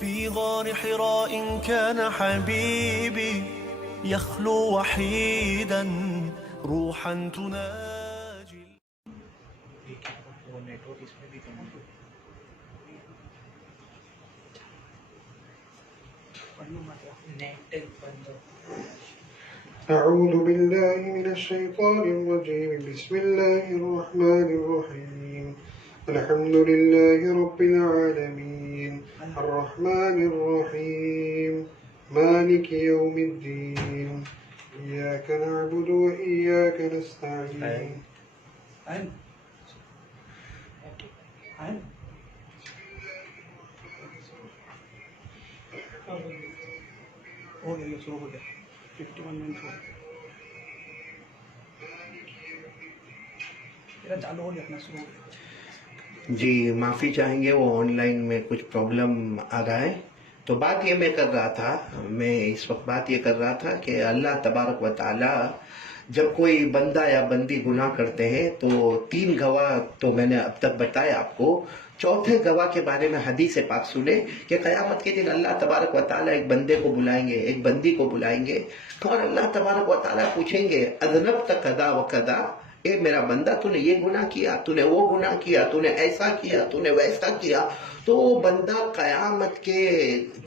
في غار حراء كان حبيبي يخلو وحيدا روحا تناجي. أعوذ بالله من الشيطان الرجيم. بسم الله الرحمن الرحيم. الحمد لله رب العالمين الرحمن الرحيم مالك يوم الدين إياك نعبد وإياك نستعين. ہو گیا، یہ شروع ہو گیا 51 منٹ ہو گیا، چالو ہو گیا اپنا، شروع ہو گیا. جی معافی چاہیں گے، وہ آن لائن میں کچھ پرابلم آ رہا ہے. تو بات یہ میں کر رہا تھا، میں اس وقت بات یہ کر رہا تھا کہ اللہ تبارک و تعالی جب کوئی بندہ یا بندی گناہ کرتے ہیں تو 3 گواہ تو میں نے اب تک بتایا آپ کو. چوتھے گواہ کے بارے میں حدیث پاک سنیں کہ قیامت کے دن اللہ تبارک و تعالیٰ ایک بندے کو بلائیں گے، ایک بندی کو بلائیں گے، اور اللہ تبارک و تعالیٰ پوچھیں گے اذنبت کذا و کذا، اے میرا بندہ تو نے یہ گناہ کیا، تو نے وہ گناہ کیا، تو نے ایسا کیا، تو نے ویسا کیا. تو وہ بندہ قیامت کے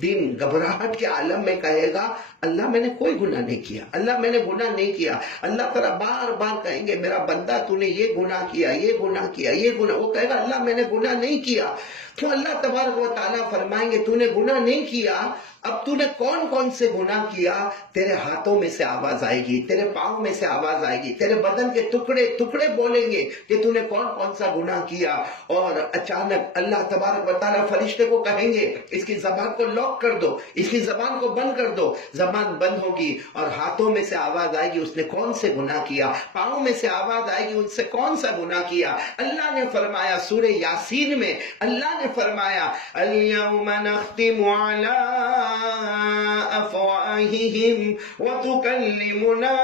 دن گھبراہٹ کے عالم میں کہے گا اللہ میں نے کوئی گناہ نہیں کیا، اللہ میں نے گناہ نہیں کیا. اللہ تعالیٰ بار بار کہیں گے میرا بندہ تو نے یہ گناہ کیا، یہ گناہ کیا، یہ گناہ. وہ کہے گا اللہ میں نے گناہ نہیں کیا. تو اللہ تبارک و تعالیٰ فرمائیں گے تو نے گناہ نہیں کیا، اب تو نے کون کون سے گناہ کیا. تیرے ہاتھوں میں سے آواز آئے گی، تیرے پاؤں میں سے آواز آئے گی، تیرے بدن کے ٹکڑے ٹکڑے بولیں گے کہ تو نے کون کون سا گناہ کیا. اور اچانک اللہ تبارک و تعالیٰ فرشتے کو کہیں گے اس کی زبان کو لاک کر دو، اس کی زبان کو بند کر دو. زبان بند ہوگی اور ہاتھوں میں سے آواز آئے گی اس نے کون سے گناہ کیا، پاؤں میں سے آواز آئے گی ان سے کون سا گناہ کیا. اللہ نے فرمایا سورہ یاسین میں، اللہ نے فرمایا اليوم نختم على افواہہم وتکلمنا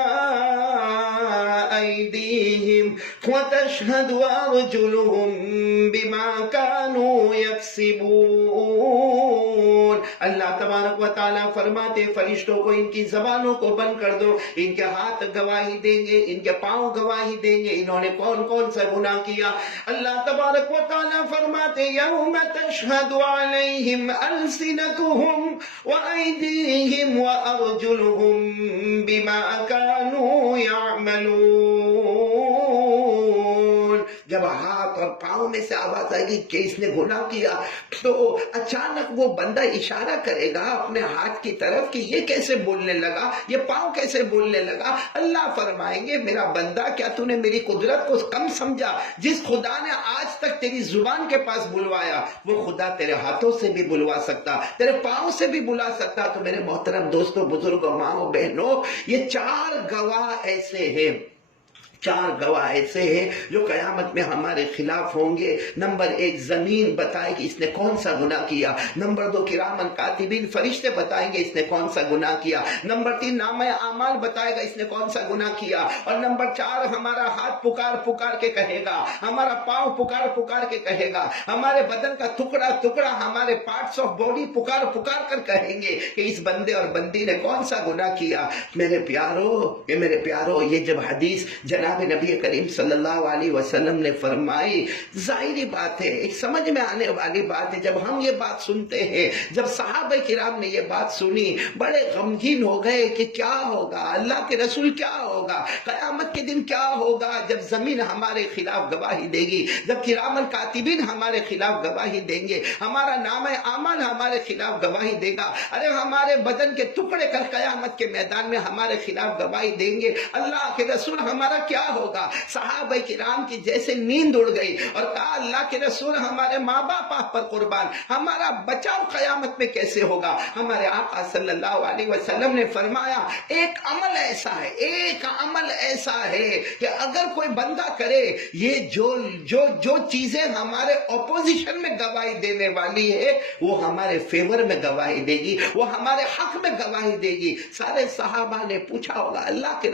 ایدیہم وتشہد ارجلہم بما كانوا یکسبون. اللہ تبارک و تعالیٰ فرماتے فرشتوں کو ان کی زبانوں کو بند کر دو، ان کے ہاتھ گواہی دیں گے، ان کے پاؤں گواہی دیں گے انہوں نے کون کون سا گناہ کیا. اللہ تبارک و تعالیٰ فرماتے یوم تشہد علیہم السنتہم وایدیہم وارجلہم بما كانوا یعملون. جب ہاتھ اور پاؤں میں سے آواز آئے گی کہ اس نے گناہ کیا تو اچانک وہ بندہ اشارہ کرے گا اپنے ہاتھ کی طرف کہ یہ کیسے بولنے لگا، یہ پاؤں کیسے بولنے لگا. اللہ فرمائیں گے میرا بندہ کیا تو نے میری قدرت کو کم سمجھا؟ جس خدا نے آج تک تیری زبان کے پاس بلوایا وہ خدا تیرے ہاتھوں سے بھی بلوا سکتا، تیرے پاؤں سے بھی بلا سکتا. تو میرے محترم دوستوں، بزرگوں، ماؤں، بہنوں، یہ 4 گواہ ایسے ہیں، 4 گواہ ایسے ہیں جو قیامت میں ہمارے خلاف ہوں گے. نمبر 1 زمین بتائے گی اس نے کون سا گناہ کیا. نمبر 2 کرامن کاتبین فرشتے بتائیں گے اس نے کون سا گناہ کیا. نمبر 3 نامہ اعمال بتائے گا اس نے کون سا گناہ کیا. اور نمبر 4 ہمارا ہاتھ پکار پکار کے کہے گا، ہمارا پاؤں پکار پکار کے کہے گا، ہمارے بدن کا ٹکڑا ٹکڑا، ہمارے پارٹس آف باڈی پکار پکار کر کہیں گے کہ اس بندے اور بندی نے کون سا گناہ کیا. میرے پیارو، یہ جب حدیث جناب نبی کریم صلی اللہ علیہ وسلم نے فرمائی، ظاہری بات ہے، ایک سمجھ میں آنے والی بات ہے. جب ہم یہ بات سنتے ہیں، جب صحابہ کرام نے یہ بات سنی بڑے غمگین ہو گئے کہ کیا ہوگا، اللہ کے رسول کیا ہوگا، قیامت کے دن کیا ہوگا جب زمین ہمارے خلاف گواہی دے گی، جب کرامن کاتبین ہمارے خلاف گواہی دیں گے، ہمارا نامہ اعمال ہمارے خلاف گواہی دے گا. ارے ہمارے بدن کے ٹکڑے کر قیامت کے میدان میں ہمارے خلاف گواہی دیں گے. اللہ کے رسول ہمارا کیا ہوگا؟ صحابہ کرام کی جیسے نیند اڑ گئی اور کہا اللہ کے رسول ہمارے ماں باپ آپ پر قربان، ہمارا بچاؤ قیامت میں کیسے ہوگا؟ ہمارے آقا صلی اللہ علیہ وسلم نے فرمایا ایک عمل ایسا ہے کہ اگر کوئی بندہ کرے یہ جو چیزیں ہمارے اپوزیشن میں گواہی دینے والی ہے وہ ہمارے فیور میں گواہی دے گی، وہ ہمارے حق میں گواہی دے گی. سارے صحابہ نے پوچھا ہوگا اللہ کے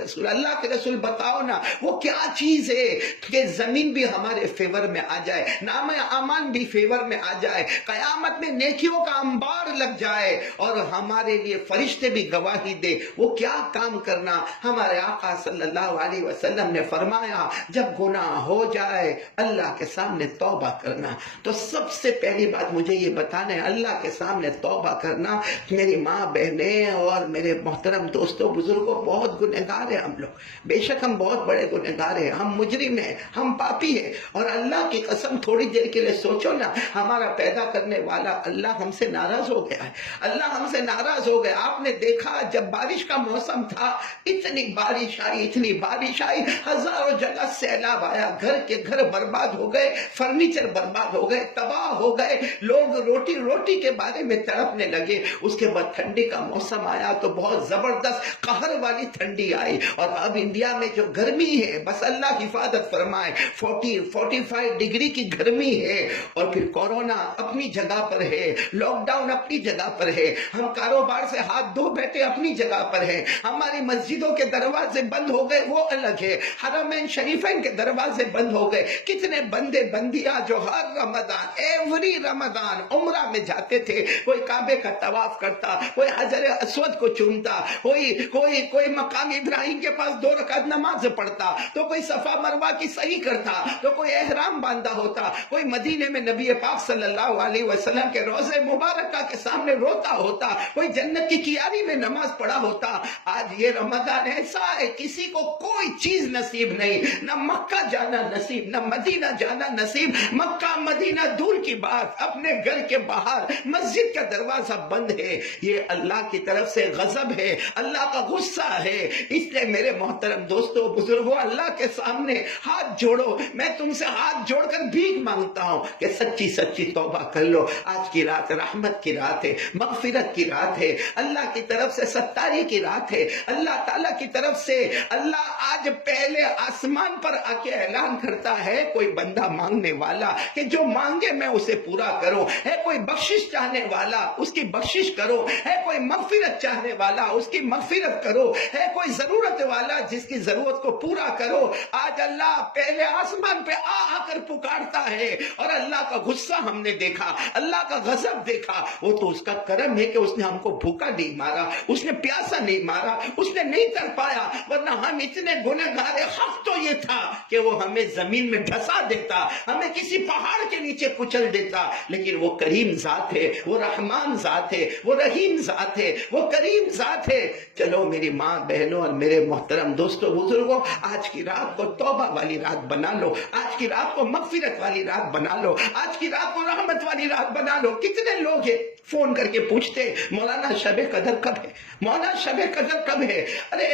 رسول بتاؤ نا وہ کیا چیز ہے کہ زمین بھی ہمارے فیور میں آ جائے, نام امان بھی فیور میں آ جائے, قیامت میں نیکیوں کا انبار لگ جائے اور ہمارے لیے فرشتے بھی گواہی دے. وہ کیا کام کرنا؟ ہمارے آقا صلی اللہ علیہ وسلم نے فرمایا جب گناہ ہو جائے اللہ کے سامنے توبہ کرنا. تو سب سے پہلی بات مجھے یہ بتانا ہے, اللہ کے سامنے توبہ کرنا. میری ماں بہنیں اور میرے محترم دوستوں بزرگوں, بہت گنہگار ہیں ہم لوگ, بے شک ہم بہت بڑے گنہگار ہیں, ہم مجرم ہیں, ہم پاپی ہیں. اور اللہ کی قسم تھوڑی دیر کے لیے سوچو نا, ہمارا پیدا کرنے والا اللہ ہم سے ناراض ہو گیا ہے, اللہ ہم سے ناراض ہو گیا. آپ نے دیکھا جب بارش کا موسم تھا, اتنی بارش آئی, اتنی بارش آئی, ہزاروں جگہ سیلاب آیا, گھر کے گھر برباد ہو گئے, فرنیچر برباد ہو گئے, تباہ ہو گئے, لوگ روٹی کے بارے میں تڑپنے لگے. اس کے بعد ٹھنڈی کا موسم آیا تو بہت زبردست قہر والی ٹھنڈی آئی. اور اب انڈیا میں جو گرمی ہے, بس اللہ حفاظت فرمائے, 40-45 ڈگری کی گرمی ہے. اور پھر کورونا اپنی جگہ پر ہے, لاک ڈاؤن اپنی جگہ پر ہے, ہم کاروبار سے ہاتھ دھو بیٹھے اپنی جگہ پر ہے, ہماری مسجدوں کے دروازے بند ہو گئے وہ الگ ہے, حرمین شریفین کے دروازے بند ہو گئے. کتنے بندے بندیاں جو ہر رمضان, ایوری رمضان عمرہ میں جاتے تھے, کوئی کعبے کا طواف کرتا, کوئی حجر اسود کو چومتا, کوئی مقام ابراہیم کے پاس 2 رکعت نماز پڑھتا, تو کوئی صفا مروہ کی صحیح کرتا, تو کوئی احرام باندھا ہوتا, کوئی مدینے میں نبی پاک صلی اللہ علیہ وسلم کے روضے مبارکہ کے سامنے روتا ہوتا, کوئی جنت کی کیاری میں نماز پڑھا ہوتا. آج یہ رمضان ایسا ہے کسی کو کوئی چیز نصیب نہیں, نہ مکہ جانا نصیب, نہ مدینہ جانا نصیب. مکہ مدینہ دور کی بات, اپنے گھر کے باہر مسجد کا دروازہ بند ہے. یہ اللہ کی طرف سے غضب ہے, اللہ کا غصہ ہے. اس لیے میرے محترم دوستوں بزرگوں, اللہ کے سامنے ہاتھ جوڑو. میں تم سے ہاتھ جوڑ کر بھیک مانگتا ہوں کہ سچی توبہ کر لو. آج کی رات رحمت کی رات ہے, مغفرت کی رات ہے, اللہ کی طرف سے ستاری کی رات ہے. اللہ تعالیٰ کی طرف سے اللہ آج پہلے آسمان پر آ کے اعلان کرتا ہے, کوئی بندہ مانگنے والا کہ جو مانگے میں اسے پورا کروں, ہے کوئی بخشش چاہنے والا اس کی بخشش کرو, ہے کوئی مغفرت چاہنے والا اس کی مغفرت کرو, ہے کوئی ضرورت والا جس کی ضرورت کو پورا کرو. آج اللہ پہلے آسمان پہ آ کر پکارتا ہے. اور اللہ کا غصہ ہم نے دیکھا, اللہ کا غضب دیکھا, وہ تو اس کا کرم ہے کہ اس نے ہم کو بھوکا نہیں مارا, اس نے پیاسا نہیں مارا, اس نے نہیں تڑپایا, ورنہ ہم اتنے گنہگار. حق تو یہ تھا کہ وہ ہمیں زمین میں ڈھسا دیتا, ہمیں کسی پہاڑ کے نیچے کچل دیتا. لیکن وہ کریم ذات ہے, وہ رحمان ذات ہے, وہ رحیم ذات ہے, وہ کریم ذات ہے. چلو میری ماں بہنوں اور میرے محترم دوستوں بزرگوں, آج کی رات کو توبہ والی رات بنا لو, آج کی رات کو مغفرت والی رات بنا لو, آج کی رات کو رحمت والی رات بنا لو. کتنے لوگ ہیں فون کر کے پوچھتے مولانا شب قدر کب ہے, مولانا شب قدر کب ہے. ارے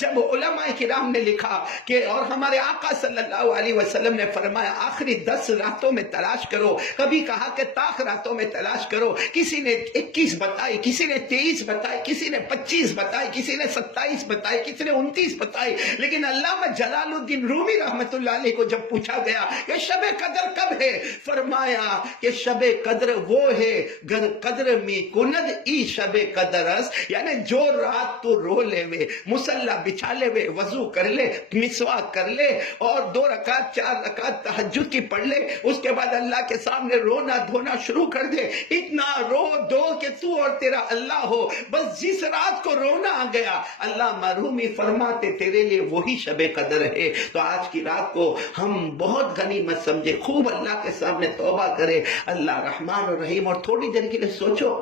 جب علماء کرام نے لکھا کہ اور ہمارے آقا صلی اللہ علیہ وسلم نے فرمایا آخری 10 راتوں میں تلاش کرو, کبھی کہا کہ طاق راتوں میں تلاش کرو. کسی نے 21 بتائی, کسی نے 23 بتائی, کسی نے 25 بتائی, کسی نے 27 بتائی, کسی نے 29 بتائی. لیکن علامہ جلال الدین رومی رحمت اللہ علیہ کو جب پوچھا گیا کہ شب قدر کب ہے, فرمایا کہ شب قدر وہ ہے گر قدر می کند ای شب قدر اس, یعنی جو رات تو رو لے وے, مصلی بچھا لے وے, وضو کر لے, مسواک کر لے اور 2 رکعت 4 رکعت تہجد کی پڑھ لے, اس کے بعد اللہ کے سامنے رونا دھونا شروع کر دے. اتنا رو دو کہ تو اور تیرا اللہ ہو. بس جس رات کو رونا آ گیا, اللہ مرحومی فرماتے تیرے لیے وہی شب قدر ہے. تو آج کی رات کو ہم بہت غنیمت سمجھے, خوب اللہ کے سامنے توبہ کرے. اللہ رحمان اور رحیم. اور تھوڑی دیر کے لیے سوچو,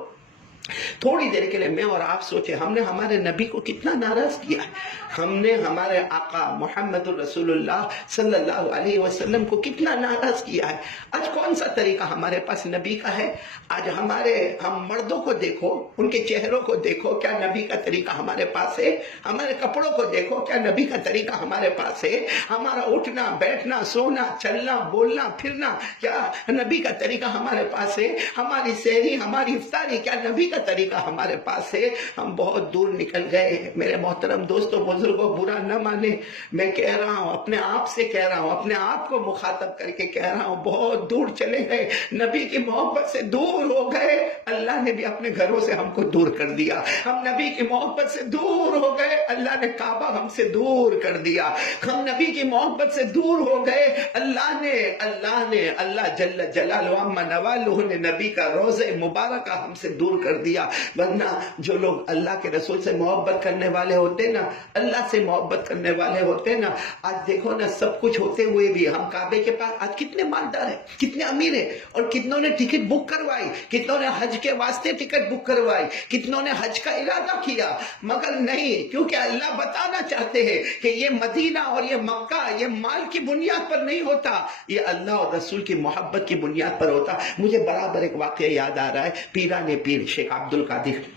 تھوڑی دیر کے لیے میں اور آپ سوچے, ہم نے ہمارے نبی کو کتنا ناراض کیا ہے, ہم نے ہمارے آقا محمد الرسول اللہ صلی اللہ علیہ وسلم کو کتنا ناراض کیا ہے. آج کون سا طریقہ ہمارے پاس نبی کا ہے؟ آج ہم مردوں کو دیکھو, ان کے چہروں کو دیکھو, کیا نبی کا طریقہ ہمارے پاس ہے؟ ہمارے کپڑوں کو دیکھو, کیا نبی کا طریقہ ہمارے پاس ہے؟ ہمارا اٹھنا بیٹھنا سونا چلنا بولنا پھرنا, کیا نبی کا طریقہ ہمارے پاس ہے؟ ہماری سحری ہماری افطاری کیا نبی نبی کا طریقہ ہمارے پاس ہے، ہم بہت دور نکل گئے۔ میرے محترم دوستوں بزرگوں، برا نہ مانے، میں کہہ رہا ہوں، اپنے آپ سے کہہ رہا ہوں، اپنے آپ کو مخاطب کر کے کہہ رہا ہوں، بہت دور چلے گئے، نبی کی محبت سے دور ہو گئے۔ اللہ نے بھی اپنے گھروں سے ہم کو دور کر دیا، ہم نبی کی محبت سے دور ہو گئے، اللہ نے کعبہ ہم سے دور کر دیا، ہم نبی کی محبت سے دور ہو گئے، اللہ جل جلالہ عما نوالہ نے نبی کا روضہ مبارکہ ہم سے دور کر دیا۔ ورنہ جو لوگ اللہ کے رسول سے محبت کرنے والے ہوتے نا، اللہ سے محبت کرنے والے ہوتے نا، آج دیکھو نا، سب کچھ ہوتے ہوئے بھی ہم کعبے کے پاس آج کتنے مالدار ہیں، کتنے امیر ہیں، اور کتنوں نے ٹکٹ بک کروائی، کتنوں نے حج کے واسطے ٹکٹ بک کروائی، کتنوں نے حج کا ارادہ کیا، مگر نہیں، کیونکہ اللہ بتانا چاہتے ہیں کہ یہ مدینہ اور یہ مکہ یہ مال کی بنیاد پر نہیں ہوتا، یہ اللہ اور رسول کی محبت کی بنیاد پر ہوتا۔ مجھے برابر ایک واقعہ یاد آ رہا ہے، پیران پیر شیخ عبد القادر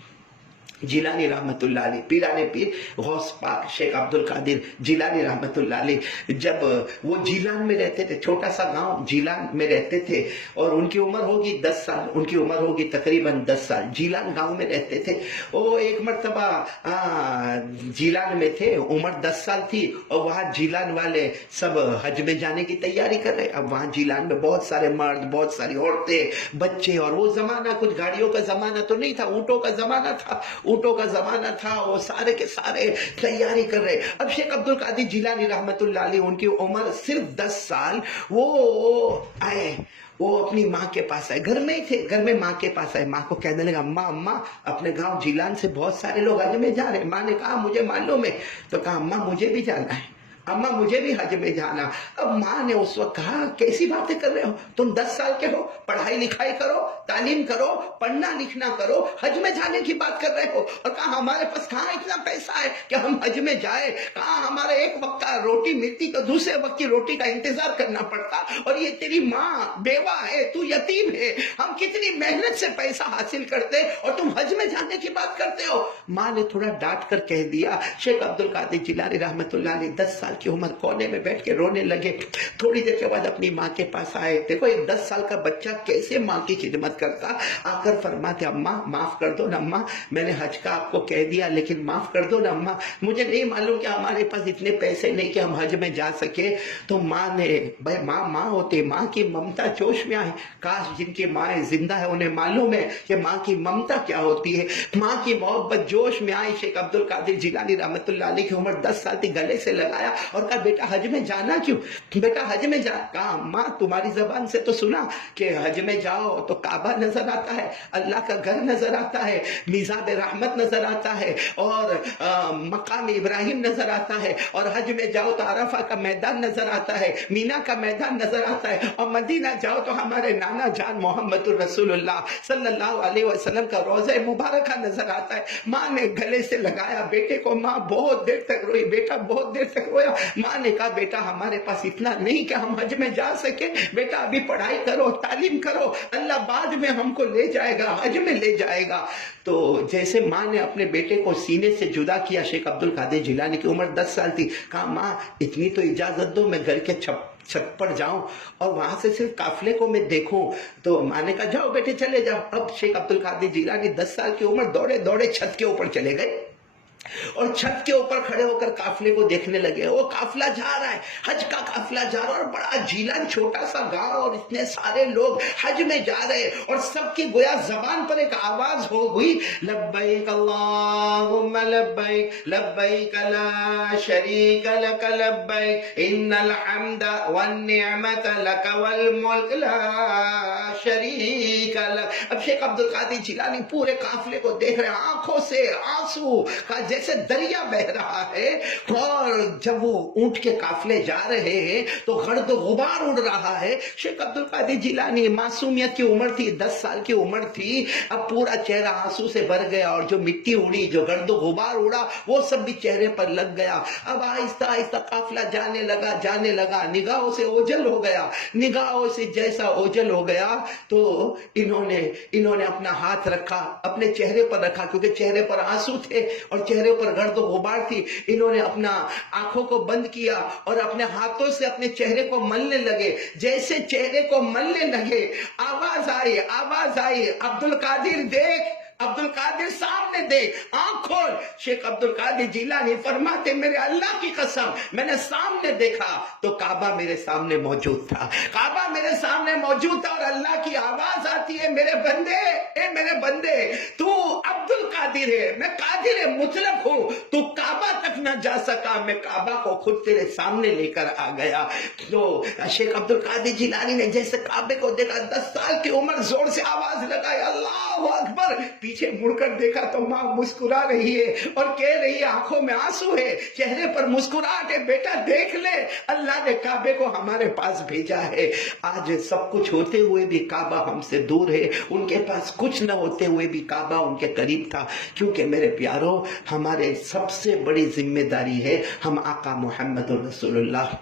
جیلانی رحمت اللہ علیہ، پیران پیر غوث پاک شیخ عبد القادر جیلانی رحمت اللہ علیہ، جب وہ جیلان میں رہتے تھے، چھوٹا سا گاؤں جیلان میں رہتے تھے، اور ان کی عمر ہوگی 10 سال، ان کی عمر ہوگی تقریباً 10 سال، جیلان گاؤں میں رہتے تھے۔ وہ ایک مرتبہ جیلان میں تھے، عمر 10 سال تھی، اور وہاں جیلان والے سب حج میں جانے کی تیاری کر رہے۔ اب وہاں جیلان میں بہت سارے مرد، بہت ساری عورتیں، بچے، اور وہ زمانہ کچھ گاڑیوں کا زمانہ تو نہیں تھا، اونٹوں کا زمانہ تھا، اونٹوں کا زمانہ تھا، وہ سارے کے سارے تیاری کر رہے۔ اب شیخ عبد القادر جیلانی رحمت اللہ علیہ، ان کی عمر صرف 10 سال، وہ آئے، وہ اپنی ماں کے پاس آئے، گھر میں ہی تھے، گھر میں ماں کے پاس آئے، ماں کو کہنے لگا، اماں اپنے گاؤں جیلان سے بہت سارے لوگ حج میں جا رہے ہیں۔ ماں نے کہا مجھے معلوم ہے، تو کہا اماں مجھے بھی جانا ہے، اماں مجھے بھی حج میں جانا۔ اب ماں نے اس وقت کہا کیسی باتیں کر رہے ہو، تم 10 سال کے ہو، پڑھائی لکھائی کرو، تعلیم کرو، پڑھنا لکھنا کرو، حج میں جانے کی بات کر رہے ہو؟ اور کہا ہمارے پاس کہاں اتنا پیسہ ہے کہ ہم حج میں جائے، کہاں ہمارے ایک وقت کا روٹی ملتی تو دوسرے وقت کی روٹی کا انتظار کرنا پڑتا، اور یہ تیری ماں بیوہ ہے، تو یتیم ہے، ہم کتنی محنت سے پیسہ حاصل کرتے اور تم حج میں جانے کی بات کرتے ہو۔ ماں نے تھوڑا ڈانٹ کر کہہ دیا۔ شیخ عبد القادر جیلانی رحمت اللہ علیہ 10 سال کی عمر، کونے میں بیٹھ کے رونے لگے۔ تھوڑی دیر کے بعد اپنی ماں کے پاس آئے، دیکھو ایک 10 سال کا بچہ کیسے ماں کی خدمت کرتا، آ کر فرماتے اماں معاف کر دو نا اماں، میں نے حج کا آپ کو کہہ دیا لیکن معاف کر دو نا اماں، مجھے نہیں معلوم کہ ہمارے پاس اتنے پیسے نہیں کہ ہم حج میں جا سکے۔ تو ماں نے، بھائی ماں ہوتے، ماں کی ممتا جوش میں آئے، کاش جن کی مائیں زندہ ہے انہیں معلوم ہے کہ ماں کی ممتا کیا ہوتی ہے، ماں کی محبت جوش میں آئی۔ شیخ عبد القادر جیلانی رحمت اللہ علیہ کی عمر 10 سال تھی، گلے سے لگایا اور کہا بیٹا حج میں جانا کیوں، بیٹا حج میں جا؟ کہا ماں تمہاری زبان سے تو سنا کہ حج میں جاؤ تو کعبہ نظر آتا ہے، اللہ کا گھر نظر آتا ہے، میزاب رحمت نظر آتا ہے، اور مقام ابراہیم نظر آتا ہے، اور حج میں جاؤ تو عرفہ کا میدان نظر آتا ہے، مینا کا میدان نظر آتا ہے، اور مدینہ جاؤ تو ہمارے نانا جان محمد الرسول اللہ صلی اللہ علیہ وسلم کا روضہ مبارکہ نظر آتا ہے۔ ماں نے گلے سے لگایا بیٹے کو، ماں بہت دیر تک روئی، بیٹا بہت دیر تک رویا۔ ماں نے کہا بیٹا ہمارے پاس اتنا نہیں کہ ہم حج میں جا سکے، بیٹا ابھی پڑھائی کرو، تعلیم کرو، اللہ بعد میں ہم کو لے جائے گا، حج میں لے جائے گا۔ تو جیسے ماں نے اپنے بیٹے کو سینے سے جدا کیا، شیخ عبد القادر جیلانی کی عمر 10 سال تھی، کہا ماں اتنی تو اجازت دو میں گھر کے چھت پر جاؤں اور وہاں سے صرف قافلے کو میں دیکھوں۔ تو ماں نے کہا جاؤ بیٹے چلے جاؤ۔ اب شیخ عبد القادر جیلانی 10 سال کی عمر دوڑے چھت کے اوپر چلے گئے، اور چھت کے اوپر کھڑے ہو کر قافلے کو دیکھنے لگے۔ وہ قافلہ جا رہا ہے، حج کا قافلہ جا رہا ہے، اور بڑا جیلان چھوٹا سا گاؤں اور اتنے سارے لوگ حج میں جا رہے، اور سب کی گویا زبان پر ایک آواز ہو گئی، لبیک اللہم لبیک لبیک لا شریک لک لبیک ان الحمد والنعمت لک والملک لا شریک لک۔ اب شیخ عبد القادر جیلانی پورے قافلے کو دیکھ رہے، آنکھوں سے آنسو کا جیسے دریا بہ رہا ہے، اور جب وہ اونٹ کے قافلے جا رہے ہیں تو گرد و غبار اڑ رہا ہے۔ شیخ عبد القادر جیلانی، معصومیت کی عمر تھی، 10 سال کی عمر تھی، اب پورا چہرہ آنسو سے بھر گیا، اور جو مٹی اڑی، جو گرد و غبار اڑا، وہ سب بھی چہرے پر لگ گیا۔ اب آہستہ آہستہ قافلہ جانے لگا، نگاہوں سے اوجھل ہو گیا، نگاہوں سے جیسا اوجھل ہو گیا تو انہوں نے اپنا ہاتھ رکھا، اپنے چہرے پر رکھا، کیونکہ چہرے پر آنسو تھے اور چہرے پر گرد و غبار تھی۔ انہوں نے اپنا آنکھوں کو بند کیا اور اپنے ہاتھوں سے اپنے چہرے کو ملنے لگے۔ جیسے چہرے کو ملنے لگے، آواز آئی، عبد القادر دیکھ، عبد القادر سامنے دیکھ، آنکھ کھول۔ شیخ عبد القادر جیلانی فرماتے میرے اللہ کی قسم میں نے سامنے دیکھا تو کعبہ میرے سامنے موجود تھا، کعبہ میرے سامنے موجود تھا، اور اللہ کی آواز آتی ہے میرے بندے، اے میرے بندے تو عبد القادر ہے، میں قادر مطلق ہوں، تو کعبہ تک نہ جا سکا، میں کعبہ کو خود تیرے سامنے لے کر آ گیا۔ تو شیخ عبد القادر جیلانی نے جیسے کعبے کو دیکھا، 10 سال کی عمر، زور سے آواز لگائی اللہ اکبر، پیچھے مڑ کر دیکھا تو ماں مسکرا رہی ہے اور کہہ رہی ہے، آنکھوں میں آنسو ہے، چہرے پر مسکراہٹ ہے، بیٹا دیکھ لے اللہ نے کعبے کو ہمارے پاس بھیجا ہے۔ آج سب کچھ ہوتے ہوئے بھی کعبہ ہم سے دور ہے، ان کے پاس کچھ نہ ہوتے ہوئے بھی کعبہ ان کے قریب تھا، کیونکہ میرے پیاروں ہمارے سب سے بڑی ذمہ داری ہے ہم آقا محمد رسول اللہ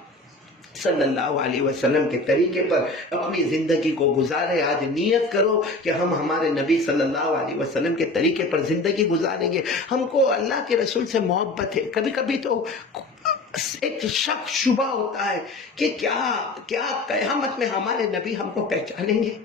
صلی اللہ علیہ وسلم کے طریقے پر اپنی زندگی کو گزارے۔ آج نیت کرو کہ ہم ہمارے نبی صلی اللہ علیہ وسلم کے طریقے پر زندگی گزاریں گے۔ ہم کو اللہ کے رسول سے محبت ہے، کبھی کبھی تو ایک شک شبہ ہوتا ہے کہ کیا قیامت میں ہمارے نبی ہم کو پہچانیں گے؟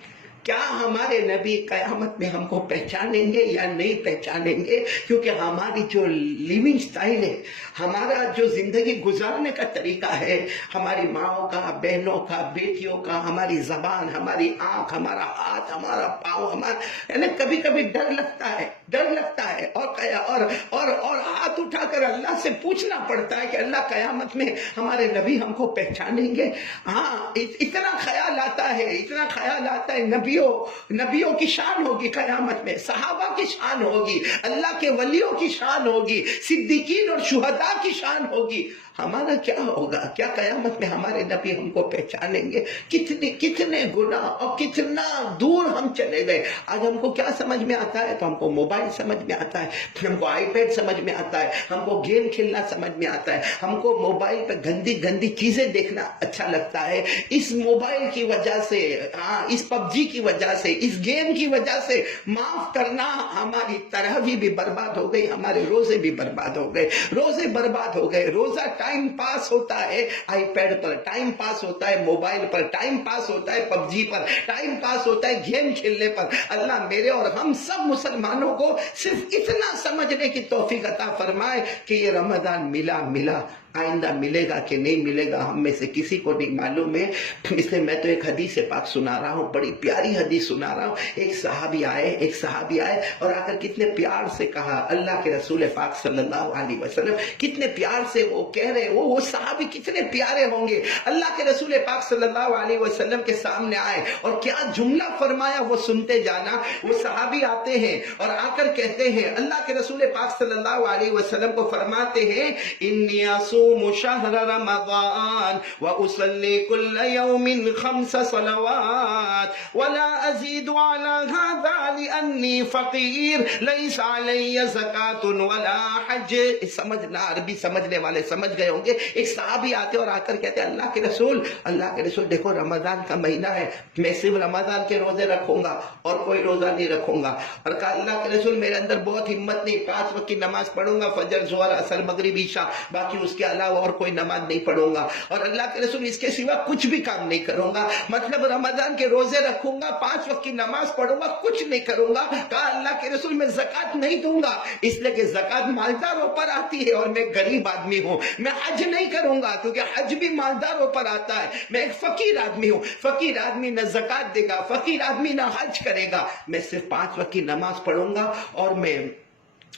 کیا ہمارے نبی قیامت میں ہم کو پہچانیں گے یا نہیں پہچانیں گے؟ کیونکہ ہماری جو لیونگ سٹائل ہے، ہمارا جو زندگی گزارنے کا طریقہ ہے، ہماری ماؤں کا، بہنوں کا، بیٹیوں کا، ہماری زبان، ہماری آنکھ، ہمارا ہاتھ، ہمارا پاؤں، یعنی کبھی کبھی ڈر لگتا ہے اور ہاتھ اٹھا کر اللہ سے پوچھنا پڑتا ہے کہ اللہ قیامت میں ہمارے نبی ہم کو پہچانیں گے؟ ہاں، اتنا خیال آتا ہے نبیوں کی شان ہوگی قیامت میں، صحابہ کی شان ہوگی، اللہ کے ولیوں کی شان ہوگی، صدیقین اور شہداء کی شان ہوگی۔ ہمارا کیا ہوگا؟ کیا قیامت میں ہمارے نبی ہم کو پہچانیں گے؟ کتنے گناہ اور کتنا دور ہم چلے گئے۔ آج ہم کو کیا سمجھ میں آتا ہے؟ تو ہم کو موبائل سمجھ میں آتا ہے، ہم کو آئی پیڈ سمجھ میں آتا ہے، ہم کو گیم کھیلنا سمجھ میں آتا ہے، ہم کو موبائل پہ گندی چیزیں دیکھنا اچھا لگتا ہے۔ اس موبائل کی وجہ سے، اس پب جی کی وجہ سے، اس گیم کی وجہ سے معاف کرنا، ہماری تراویح بھی برباد ہو گئی، ہمارے روزے بھی برباد ہو گئے، روزہ ٹائم پاس ہوتا ہے، آئی پیڈ پر ٹائم پاس ہوتا ہے، موبائل پر ٹائم پاس ہوتا ہے، پب جی پر ٹائم پاس ہوتا ہے، گیم کھیلنے پر۔ اللہ میرے اور ہم سب مسلمانوں کو صرف اتنا سمجھنے کی توفیق عطا فرمائے کہ یہ رمضان ملا، آئندہ ملے گا کہ نہیں ملے گا ہم میں سے کسی کو نہیں معلوم ہے۔ اس لیے میں تو ایک حدیث پاک سنا رہا ہوں، بڑی پیاری حدیث سنا رہا ہوں۔ ایک صحابی آئے اور آ کر کتنے پیار سے کہا، اللہ کے رسول پاک صلی اللہ علیہ وسلم کتنے پیار سے وہ کہہ رہے، وہ صحابی کتنے پیارے ہوں گے۔ اللہ کے رسول پاک صلی اللہ علیہ وسلم کے سامنے آئے اور کیا جملہ فرمایا وہ سنتے جانا۔ وہ صحابی آتے ہیں اور آ کر کہتے ہیں، اللہ کے رسول پاک صلی اللہ علیہ وسلم کو فرماتے ہیں، انی اصوم شهر رمضان واصلي كل يوم 5 صلوات ولا ازيد على هذا لاني فقير ليس علي زكاة ولا حج۔ سمجھنا، عربی سمجھنے والے سمجھ گئے ہوں گے۔ ایک صحابی آتے اور آ کر کہتے ہیں، اللہ کے رسول دیکھو رمضان کا مہینہ ہے، میں صرف رمضان کے روزے رکھوں گا اور کوئی روزہ نہیں رکھوں گا۔ اور کہا اللہ کے رسول میرے اندر بہت ہمت نہیں، 5 وقت کی نماز پڑھوں گا، فجر، ظہر، عصر، مغرب، عشاء، باقی اس کے علاوہ اور کوئی نماز نہیں پڑھوں گا، اور اللہ کے رسول اس کے سوا کچھ بھی کام نہیں کروں گا، مطلب رمضان کے روزے رکھوں گا، 5 وقت کی نماز پڑھوں گا، کچھ نہیں کروں گا۔ کہا اللہ کے رسول میں زکوٰۃ نہیں دوں گا، اس لیے کہ زکوٰۃ مالداروں پر آتی ہے اور میں غریب آدمی ہوں۔ میں حج نہیں کروں گا کیونکہ حج بھی مالداروں پر آتا ہے، میں ایک فقیر آدمی ہوں، فقیر آدمی نہ زکوٰۃ دے گا، فقیر آدمی نہ حج کرے گا، میں صرف 5 وقت کی نماز پڑھوں گا اور میں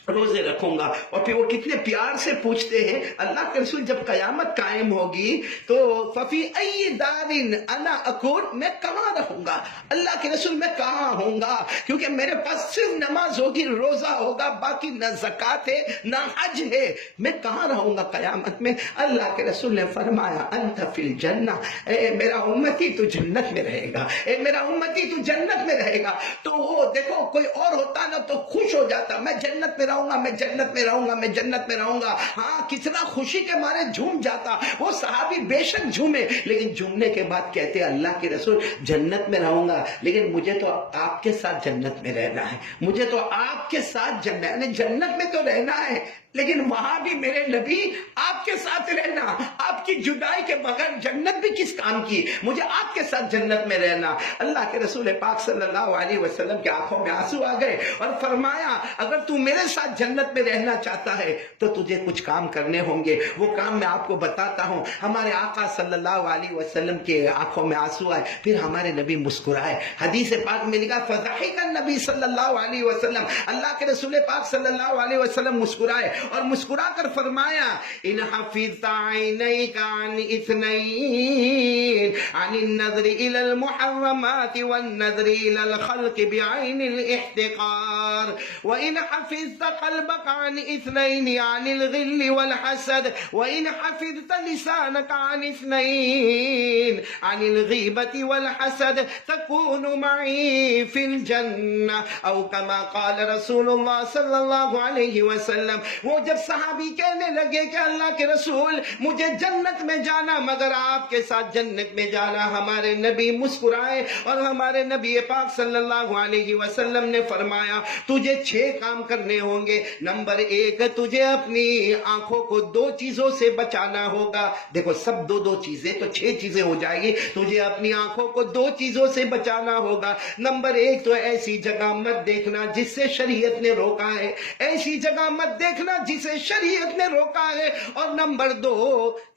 روزے رکھوں گا۔ اور پھر وہ کتنے پیار سے پوچھتے ہیں، اللہ کے رسول جب قیامت قائم ہوگی تو ففی ای دار انا اکون، میں کہاں رہوں گا؟ اللہ کے رسول میں کہاں ہوں گا؟ کیونکہ میرے پاس صرف نماز ہوگی، روزہ ہوگا، باقی نہ زکوٰۃ ہے نہ حج ہے، میں کہاں رہوں گا قیامت میں؟ اللہ کے رسول نے فرمایا انت فی الجنہ، اے میرا امتی تو جنت میں رہے گا، اے میرا امتی تو جنت میں رہے گا۔ تو وہ دیکھو کوئی اور ہوتا نا تو خوش ہو جاتا، میں جنت میں رہوں گا، میں جنت میں رہوں گا، میں جنت میں رہوں گا، ہاں کتنا خوشی کے مارے جھوم جاتا۔ وہ صحابی بے شک جھومے، لیکن جھومنے کے بعد کہتے اللہ کے رسول جنت میں رہوں گا لیکن مجھے تو آپ کے ساتھ جنت میں رہنا ہے، مجھے تو آپ کے ساتھ جنت میں تو رہنا ہے، لیکن وہاں بھی میرے نبی آپ کے ساتھ رہنا، آپ کی جدائی کے بغیر جنت بھی کس کام کی، مجھے آپ کے ساتھ جنت میں رہنا۔ اللہ کے رسول پاک صلی اللہ علیہ وسلم کی آنکھوں میں آنسو آ گئے اور فرمایا اگر تو میرے ساتھ جنت میں رہنا چاہتا ہے تو تجھے کچھ کام کرنے ہوں گے، وہ کام میں آپ کو بتاتا ہوں۔ ہمارے آقا صلی اللہ علیہ وسلم کے آنکھوں میں آنسو آئے، پھر ہمارے نبی مسکرائے۔ حدیث پاک میں لکھا فضحک النبی صلی اللہ علیہ وسلم، اللہ کے رسول پاک صلی اللہ علیہ وسلم مسکرائے اور مسکرا کر فرمایا ان حفظت عینیک عن اثنین عن النظر الى المحرمات والنظر الى الخلق بعین الاحتقار وان حفظت قلبك عن اثنین عن الغل والحسد وان حفظت لسانك عن اثنین عن الغیبة والحسد تكون معي في الجنة او كما قال رسول اللہ صلی اللہ علیہ وسلم۔ وہ جب صحابی کہنے لگے کہ اللہ کے رسول مجھے جنت میں جانا مگر آپ کے ساتھ جنت میں جانا، ہمارے نبی مسکرائے اور ہمارے نبی پاک صلی اللہ علیہ وسلم نے فرمایا تجھے 6 کام کرنے ہوں گے۔ نمبر 1، تجھے اپنی آنکھوں کو 2 چیزوں سے بچانا ہوگا۔ دیکھو سب 2 چیزیں تو 6 چیزیں ہو جائے گی۔ تجھے اپنی آنکھوں کو 2 چیزوں سے بچانا ہوگا۔ نمبر 1 تو ایسی جگہ مت دیکھنا جس سے شریعت نے روکا ہے، ایسی جگہ مت دیکھنا جسے شریعت نے روکا ہے۔ اور نمبر 2،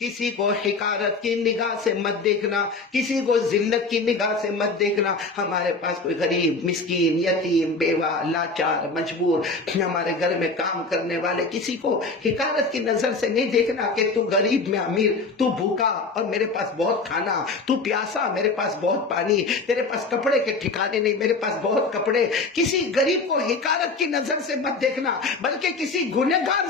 کسی کو حقارت کی نگاہ سے مت دیکھنا، کسی کو ذلت کی نگاہ سے مت دیکھنا۔ ہمارے پاس کوئی غریب، مسکین، یتیم، بیوہ، لاچار، مجبور، ہمارے گھر میں کام کرنے والے، کسی کو حقارت کی نظر سے نہیں دیکھنا کہ تو غریب میں امیر، تو بھوکا اور میرے پاس بہت کھانا، تو پیاسا میرے پاس بہت پانی، تیرے پاس کپڑے کے ٹھکانے نہیں میرے پاس بہت کپڑے۔ کسی غریب کو حقارت کی نظر سے مت دیکھنا، بلکہ کسی گنہگار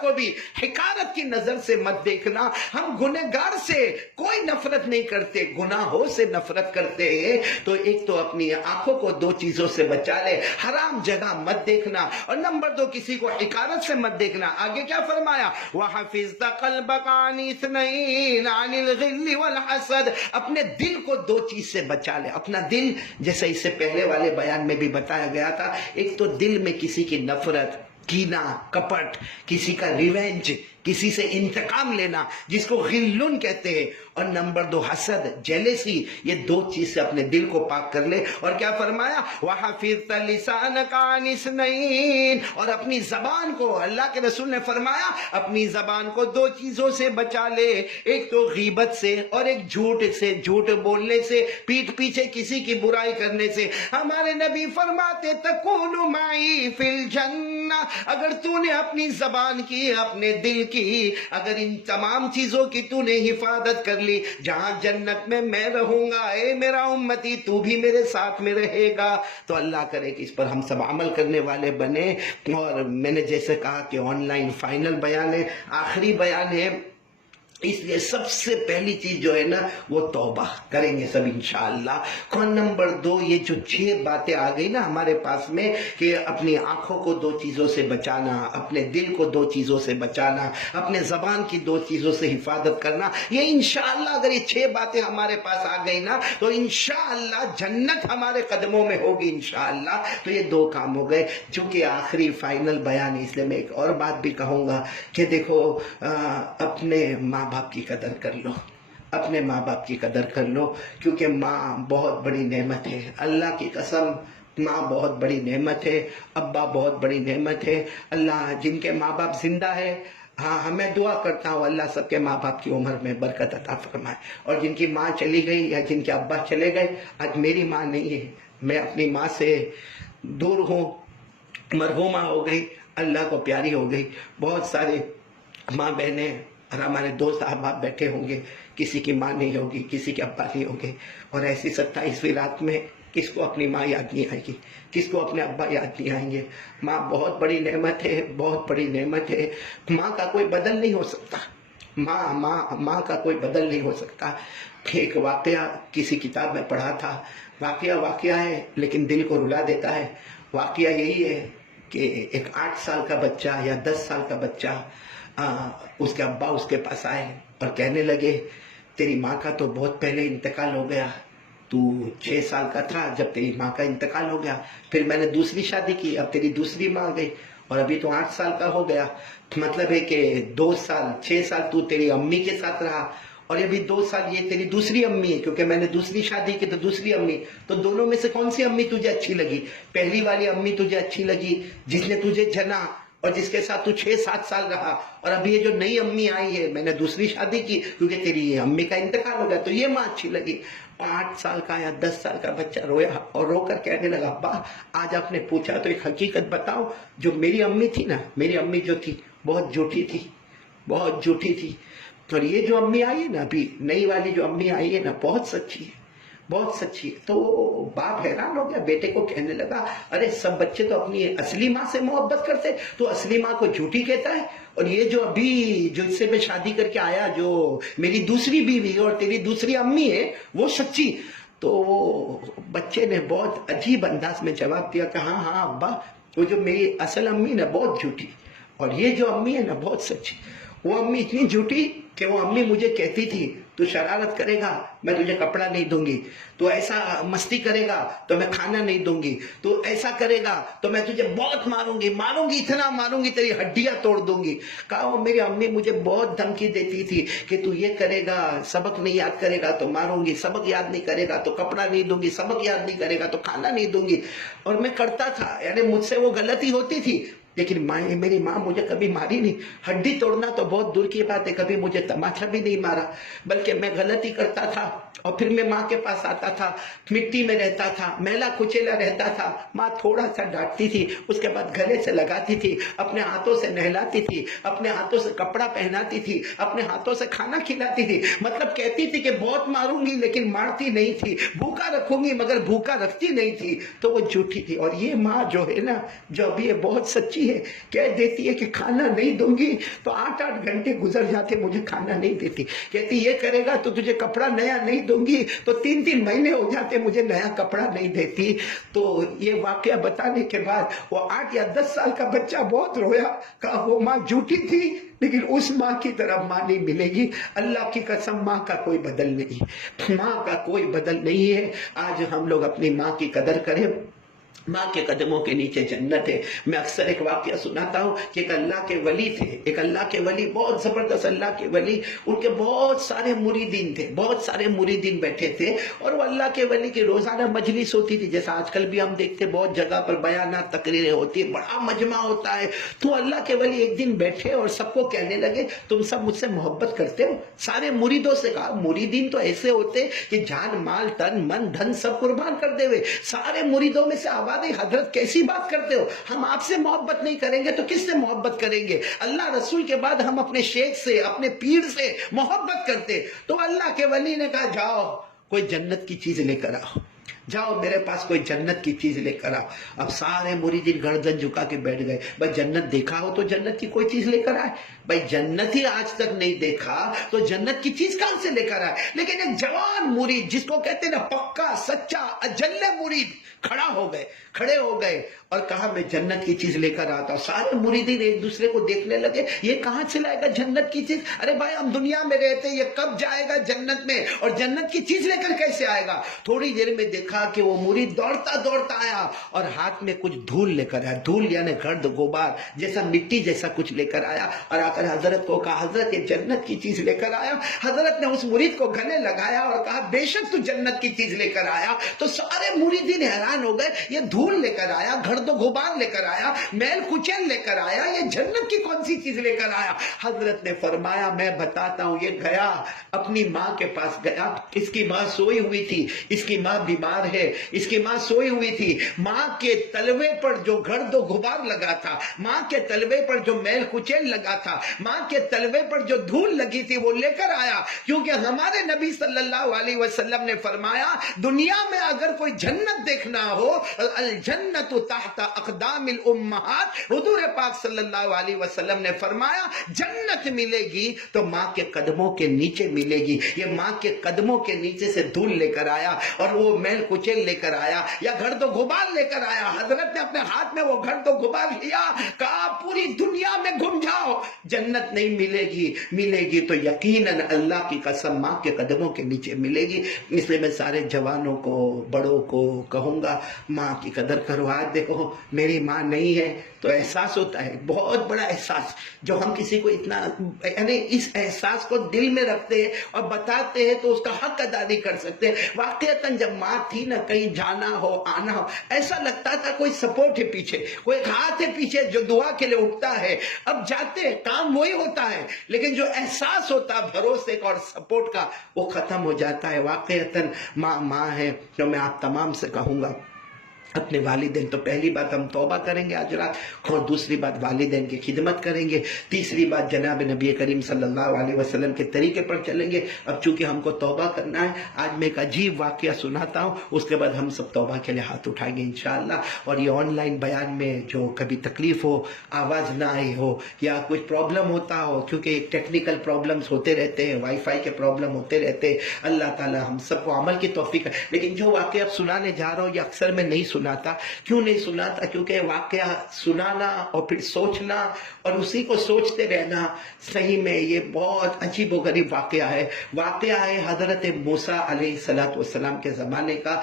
کو بھی حقارت کی نظر سے مت دیکھنا۔ ہم گنہگار سے کوئی نفرت نہیں کرتے، گناہوں سے نفرت کرتے ہیں۔ تو ایک تو اپنی آنکھوں کو 2 چیزوں سے بچا لے، حرام جگہ مت دیکھنا، اور نمبر 2 کسی کو حقارت سے مت دیکھنا۔ آگے کیا فرمایا وَحَفِظْتَ قَلْبَكَ عَنِ اثْنَيْنِ عَنِ الْغِلِّ وَالْحَسَدِ، اپنے دل کو 2 چیز سے بچا لے۔ اپنا دل، جیسے اس سے پہلے والے بیان میں بھی بتایا گیا تھا، ایک تو دل میں کسی کی نفرت، کینہ، کپٹ، کسی کا ریونج، کسی سے انتقام لینا جس کو غلن کہتے ہیں، اور نمبر 2 حسد، جیلسی۔ یہ 2 چیز سے اپنے دل کو پاک کر لے۔ اور کیا فرمایا وَحَفِظْتَ لِسَانَكَ عَنِ اثْنَيْنِ، اور اپنی زبان کو، اللہ کے رسول نے فرمایا اپنی زبان کو 2 چیزوں سے بچا لے، ایک تو غیبت سے اور ایک جھوٹ سے، جھوٹ بولنے سے، پیٹھ پیچھے کسی کی برائی کرنے سے۔ ہمارے نبی فرماتے تَكُونُ مَعِي فِي الْجَنَّةِ، اگر تو نے اپنی زبان کی، اپنے دل کی، اگر ان تمام چیزوں کی تو نے حفاظت کر لی، جہاں جنت میں میں رہوں گا، اے میرا امتی تو بھی میرے ساتھ میں رہے گا۔ تو اللہ کرے کہ اس پر ہم سب عمل کرنے والے بنے۔ اور میں نے جیسے کہا کہ آن لائن فائنل بیان ہے، آخری بیان ہے، اس لیے سب سے پہلی چیز جو ہے نا وہ توبہ کریں گے سب انشاءاللہ۔ اور نمبر 2، یہ جو 6 باتیں آ گئی نا ہمارے پاس میں کہ اپنی آنکھوں کو 2 چیزوں سے بچانا، اپنے دل کو 2 چیزوں سے بچانا، اپنے زبان کی 2 چیزوں سے حفاظت کرنا، یہ انشاءاللہ اگر یہ 6 باتیں ہمارے پاس آ گئی نا تو انشاءاللہ جنت ہمارے قدموں میں ہوگی انشاءاللہ۔ تو یہ 2 کام ہو گئے۔ چونکہ آخری فائنل بیان ہے اس لیے میں ایک اور بات بھی کہوں گا کہ دیکھو اپنے ماں باپ کی قدر کر لو، اپنے ماں باپ کی قدر کر لو، کیونکہ ماں بہت بڑی نعمت ہے۔ اللہ کی قسم ماں بہت بڑی نعمت ہے، ابا بہت بڑی نعمت ہے۔ اللہ جن کے ماں باپ زندہ ہے، ہاں میں دعا کرتا ہوں اللہ سب کے ماں باپ کی عمر میں برکت عطا فرمائے، اور جن کی ماں چلی گئی یا جن کے ابا چلے گئے، آج میری ماں نہیں ہے، میں اپنی ماں سے دور ہوں، مرحومہ ہو گئی، اللہ کو پیاری ہو گئی۔ بہت سارے ماں بہنیں اور ہمارے دوست احباب بیٹھے ہوں گے، کسی کی ماں نہیں ہوگی، کسی کے ابا نہیں ہوگے، اور ایسی 27ویں رات میں کس کو اپنی ماں یاد نہیں آئے گی، کس کو اپنے ابا یاد نہیں آئیں گے۔ ماں بہت بڑی نعمت ہے، بہت بڑی نعمت ہے۔ ماں کا کوئی بدل نہیں ہو سکتا، ماں کا کوئی بدل نہیں ہو سکتا۔ ایک واقعہ کسی کتاب میں پڑھا تھا، واقعہ ہے لیکن دل کو رلا دیتا ہے۔ واقعہ یہی ہے کہ ایک 8 سال کا بچہ یا 10 سال کا بچہ، اس کے ابا اس کے پاس آئے اور کہنے لگے تیری ماں کا تو بہت پہلے انتقال ہو گیا، تو 6 سال کا تھا جب تیری ماں کا انتقال ہو گیا، پھر میں نے دوسری شادی کی، اب تیری دوسری ماں آ گئی۔ اور ابھی تو 8 سال کا ہو گیا، مطلب ہے کہ 2 سال 6 سال تو تیری امی کے ساتھ رہا، اور یہ بھی 2 سال یہ تیری دوسری امی ہے، کیونکہ میں نے دوسری شادی کی تو دوسری امی. تو دونوں میں سے کون سی امی تجھے اچھی لگی؟ پہلی والی امی تجھے اچھی لگی جس نے تجھے جنا اور جس کے ساتھ تو 6-7 سال رہا، اور ابھی یہ جو نئی امی آئی ہے، میں نے دوسری شادی کی کیونکہ تیری یہ امی کا انتقال ہو گیا تو یہ ماں اچھی لگی. 8 سال کا یا 10 سال کا بچہ رویا اور رو کر کہنے لگا ابا آج آپ نے پوچھا تو ایک حقیقت بتاؤ، جو میری امی تھی نا، میری امی جو تھی بہت جھوٹی تھی، بہت جھوٹی تھی، اور یہ جو امی آئی ہے نا، ابھی نئی والی جو امی آئی ہے نا، بہت سچی ہے، بہت سچی ہے. تو باپ حیران ہو گیا، بیٹے کو کہنے لگا ارے سب بچے تو اپنی اصلی ماں سے محبت کرتے، تو اصلی ماں کو جھوٹی کہتا ہے، اور یہ جو ابھی جو اس سے میں شادی کر کے آیا، جو میری دوسری بیوی اور تیری دوسری امی ہے، وہ سچی. تو بچے نے بہت عجیب انداز میں جواب دیا کہ ہاں ہاں ابا، وہ جو میری اصل امی نا بہت جھوٹی، اور یہ جو امی ہے نا بہت سچی. وہ امی اتنی جھوٹی کہ وہ امی مجھے کہتی تھی تو شرارت کرے گا میں تجھے کپڑا نہیں دوں گی، تو ایسا مستی کرے گا تو میں کھانا نہیں دوں گی، تو ایسا کرے گا تو میں تجھے بہت ماروں گی، اتنا ماروں گی تیری ہڈیاں توڑ دوں گی. کہا وہ میری امی مجھے بہت دھمکی دیتی تھی کہ تو یہ کرے گا، سبق نہیں یاد کرے گا تو ماروں گی، سبق یاد نہیں کرے گا تو کپڑا نہیں دوں گی، سبق یاد نہیں کرے گا تو کھانا نہیں دوں گی. اور میں کرتا تھا، یعنی مجھ سے وہ غلطی ہوتی تھی، لیکن میری ماں مجھے کبھی ماری نہیں. ہڈی توڑنا تو بہت دور کی بات ہے، کبھی مجھے تماچا بھی نہیں مارا، بلکہ میں غلطی کرتا تھا اور پھر میں ماں کے پاس آتا تھا، مٹی میں رہتا تھا، میلا کچیلا رہتا تھا، ماں تھوڑا سا ڈانٹتی تھی، اس کے بعد گلے سے لگاتی تھی، اپنے ہاتھوں سے نہلاتی تھی، اپنے ہاتھوں سے کپڑا پہناتی تھی، اپنے ہاتھوں سے کھانا کھلاتی تھی. مطلب کہتی تھی کہ بہت ماروں گی لیکن مارتی نہیں تھی، بھوکا رکھوں گی مگر بھوکا رکھتی نہیں تھی. تو وہ جھوٹی تھی. اور یہ ماں جو ہے نا، جو ابھی یہ بہت سچی ہے، کہہ دیتی ہے کہ کھانا نہیں دوں گی تو 8-8 گھنٹے گزر جاتے مجھے کھانا نہیں دیتی. کہتی یہ کرے گا تو تجھے کپڑا نیا نہیں دوں گی تو 3-3 مہینے ہو جاتے مجھے نیا کپڑا نہیں دیتی. تو یہ واقعہ بتانے کے بعد وہ 8 یا 10 سال کا بچہ بہت رویا، کہا وہ ماں جھوٹی تھی لیکن اس ماں کی طرح ماں نہیں ملے گی. اللہ کی قسم ماں کا کوئی بدل نہیں، ماں کا کوئی بدل نہیں ہے. آج ہم لوگ اپنی ماں کی قدر کریں. ماں کے قدموں کے نیچے جنت ہے. میں اکثر ایک واقعہ سناتا ہوں کہ ایک اللہ کے ولی تھے، ایک اللہ کے ولی، بہت زبردست اللہ کے ولی. ان کے بہت سارے مریدین تھے، بہت سارے مریدین بیٹھے تھے، اور وہ اللہ کے ولی کی روزانہ مجلس ہوتی تھی، جیسا آج کل بھی ہم دیکھتے بہت جگہ پر بیانات تقریریں ہوتی ہیں، بڑا مجمع ہوتا ہے. تو اللہ کے ولی ایک دن بیٹھے اور سب کو کہنے لگے تم سب مجھ سے محبت کرتے ہو؟ سارے مریدوں سے کہا، مریدین تو ایسے ہوتے کہ جان مال تن من دھن سب قربان کر دے ہوئے. سارے مریدوں میں سے آواز، حضرت کیسی بات کرتے ہو، ہم آپ سے محبت نہیں کریں گے تو کس سے محبت کریں گے؟ اللہ رسول کے بعد ہم اپنے شیخ سے، اپنے پیر سے محبت کرتے. تو اللہ کے ولی نے کہا جاؤ کوئی جنت کی چیز لے کر آؤ، جاؤ میرے پاس کوئی جنت کی چیز لے کر آؤ. اب سارے مریدین گردن جھکا کے بیٹھ گئے. بھائی جنت دیکھا ہو تو جنت کی کوئی چیز لے کر آئے. بھائی جنت ہی آج تک نہیں دیکھا تو جنت کی چیز کہاں سے لے کر آئے؟ لیکن ایک جوان مرید جس کو کہتے ہیں نا پکا سچا اجل مرید کھڑے ہو گئے اور کہا میں جنت کی چیز لے کر آتا ہوں. سارے مریدین ایک دوسرے کو دیکھنے لگے، یہ کہاں سے لائے گا جنت کی چیز؟ ارے بھائی ہم دنیا میں رہتے، یہ کب جائے گا جنت میں اور جنت کی چیز لے کر کیسے آئے گا؟ تھوڑی دیر میں دیکھا کہ وہ مرید دوڑتا دوڑتا آیا اور ہاتھ میں کچھ دھول لے کر آیا. دھول یعنی گرد غبار جیسا، مٹی جیسا کچھ لے کر آیا، اور آ کر حضرت کو کہا حضرت یہ جنت کی چیز لے کر آیا. حضرت نے اس مرید کو گلے لگایا اور کہا بے شک تو جنت کی چیز لے کر آیا. تو سارے مریدین حیران ہو گئے، یہ دھول لے کر آیا، گرد و غبار لے کر آیا، میل کچیل لے کر آیا، یہ جنت کی کون سی چیز لے کر آیا؟ حضرت نے فرمایا میں بتاتا ہوں. یہ گیا اپنی ماں کے پاس گیا، اس کی ماں سوئی ہوئی تھی، اس کی ماں بیمار ہے، اس کی ماں سوئی ہوئی تھی. ماں کے تلوے پر جو گرد و غبار لگا تھا، ماں کے تلوے پر جو میل کچیل لگا تھا، ماں کے تلوے پر جو دھول لگی تھی وہ لے کر آیا. کیونکہ ہمارے نبی صلی اللہ علیہ وسلم نے فرمایا دنیا میں اگر کوئی جنت دیکھنا ہو، الجنت تحت اقدام الامہات، حضور پاک صلی اللہ علیہ وسلم نے فرمایا جنت ملے گی تو ماں کے قدموں کے نیچے ملے گی. یہ ماں کے قدموں کے نیچے سے دھول لے کر آیا اور وہ میل کچیل لے کر آیا یا گرد و غبار لے کر آیا. حضرت نے اپنے ہاتھ میں وہ گرد و غبار لیا، کہا پوری دنیا میں گھوم جاؤ جنت نہیں ملے گی تو یقیناً اللہ کی قسم ماں کے قدموں کے نیچے ملے گی. اس لیے میں سارے جوانوں کو، بڑوں کو کہوں گا ماں کی قدر کرو. آج دیکھو دیکھو میری ماں نہیں ہے تو احساس ہوتا ہے، بہت بڑا احساس، جو ہم کسی کو اتنا یعنی اس احساس کو دل میں رکھتے ہیں اور بتاتے ہیں تو اس کا حق ادا نہیں کر سکتے۔ واقعتاً جب ماں تھی نا، کہیں جانا ہو آنا ہو ایسا لگتا تھا کوئی سپورٹ ہے پیچھے، کوئی ہاتھ ہے پیچھے جو دعا کے لیے اٹھتا ہے۔ اب جاتے کام وہی ہوتا ہے لیکن جو احساس ہوتا بھروسے کا اور سپورٹ کا وہ ختم ہو جاتا ہے۔ واقعتاً ماں ہے۔ جو میں آپ تمام سے کہوں گا اپنے والدین، تو پہلی بات ہم توبہ کریں گے آج رات، اور دوسری بات والدین کی خدمت کریں گے، تیسری بات جناب نبی کریم صلی اللہ علیہ وسلم کے طریقے پر چلیں گے۔ اب چونکہ ہم کو توبہ کرنا ہے، آج میں ایک عجیب واقعہ سناتا ہوں، اس کے بعد ہم سب توبہ کے لیے ہاتھ اٹھائیں گے انشاءاللہ۔ اور یہ آن لائن بیان میں جو کبھی تکلیف ہو، آواز نہ آئی ہو یا کچھ پرابلم ہوتا ہو، کیونکہ ایک ٹیکنیکل پرابلمز ہوتے رہتے ہیں، وائی فائی کے پرابلم ہوتے رہتے ہیں، اللہ تعالی ہم سب کو عمل کی توفیق ہے۔ لیکن جو واقعہ اب سنانے جا رہا ہوں یہ اکثر میں نہیں سناتا۔ کیوں نہیں سناتا؟ کیونکہ واقعہ سنانا اور پھر سوچنا اور اسی کو سوچتے رہنا صحیح میں یہ بہت عجیب و غریب واقعہ ہے۔ واقعہ ہے حضرت موسیٰ علیہ السلام کے زمانے کا۔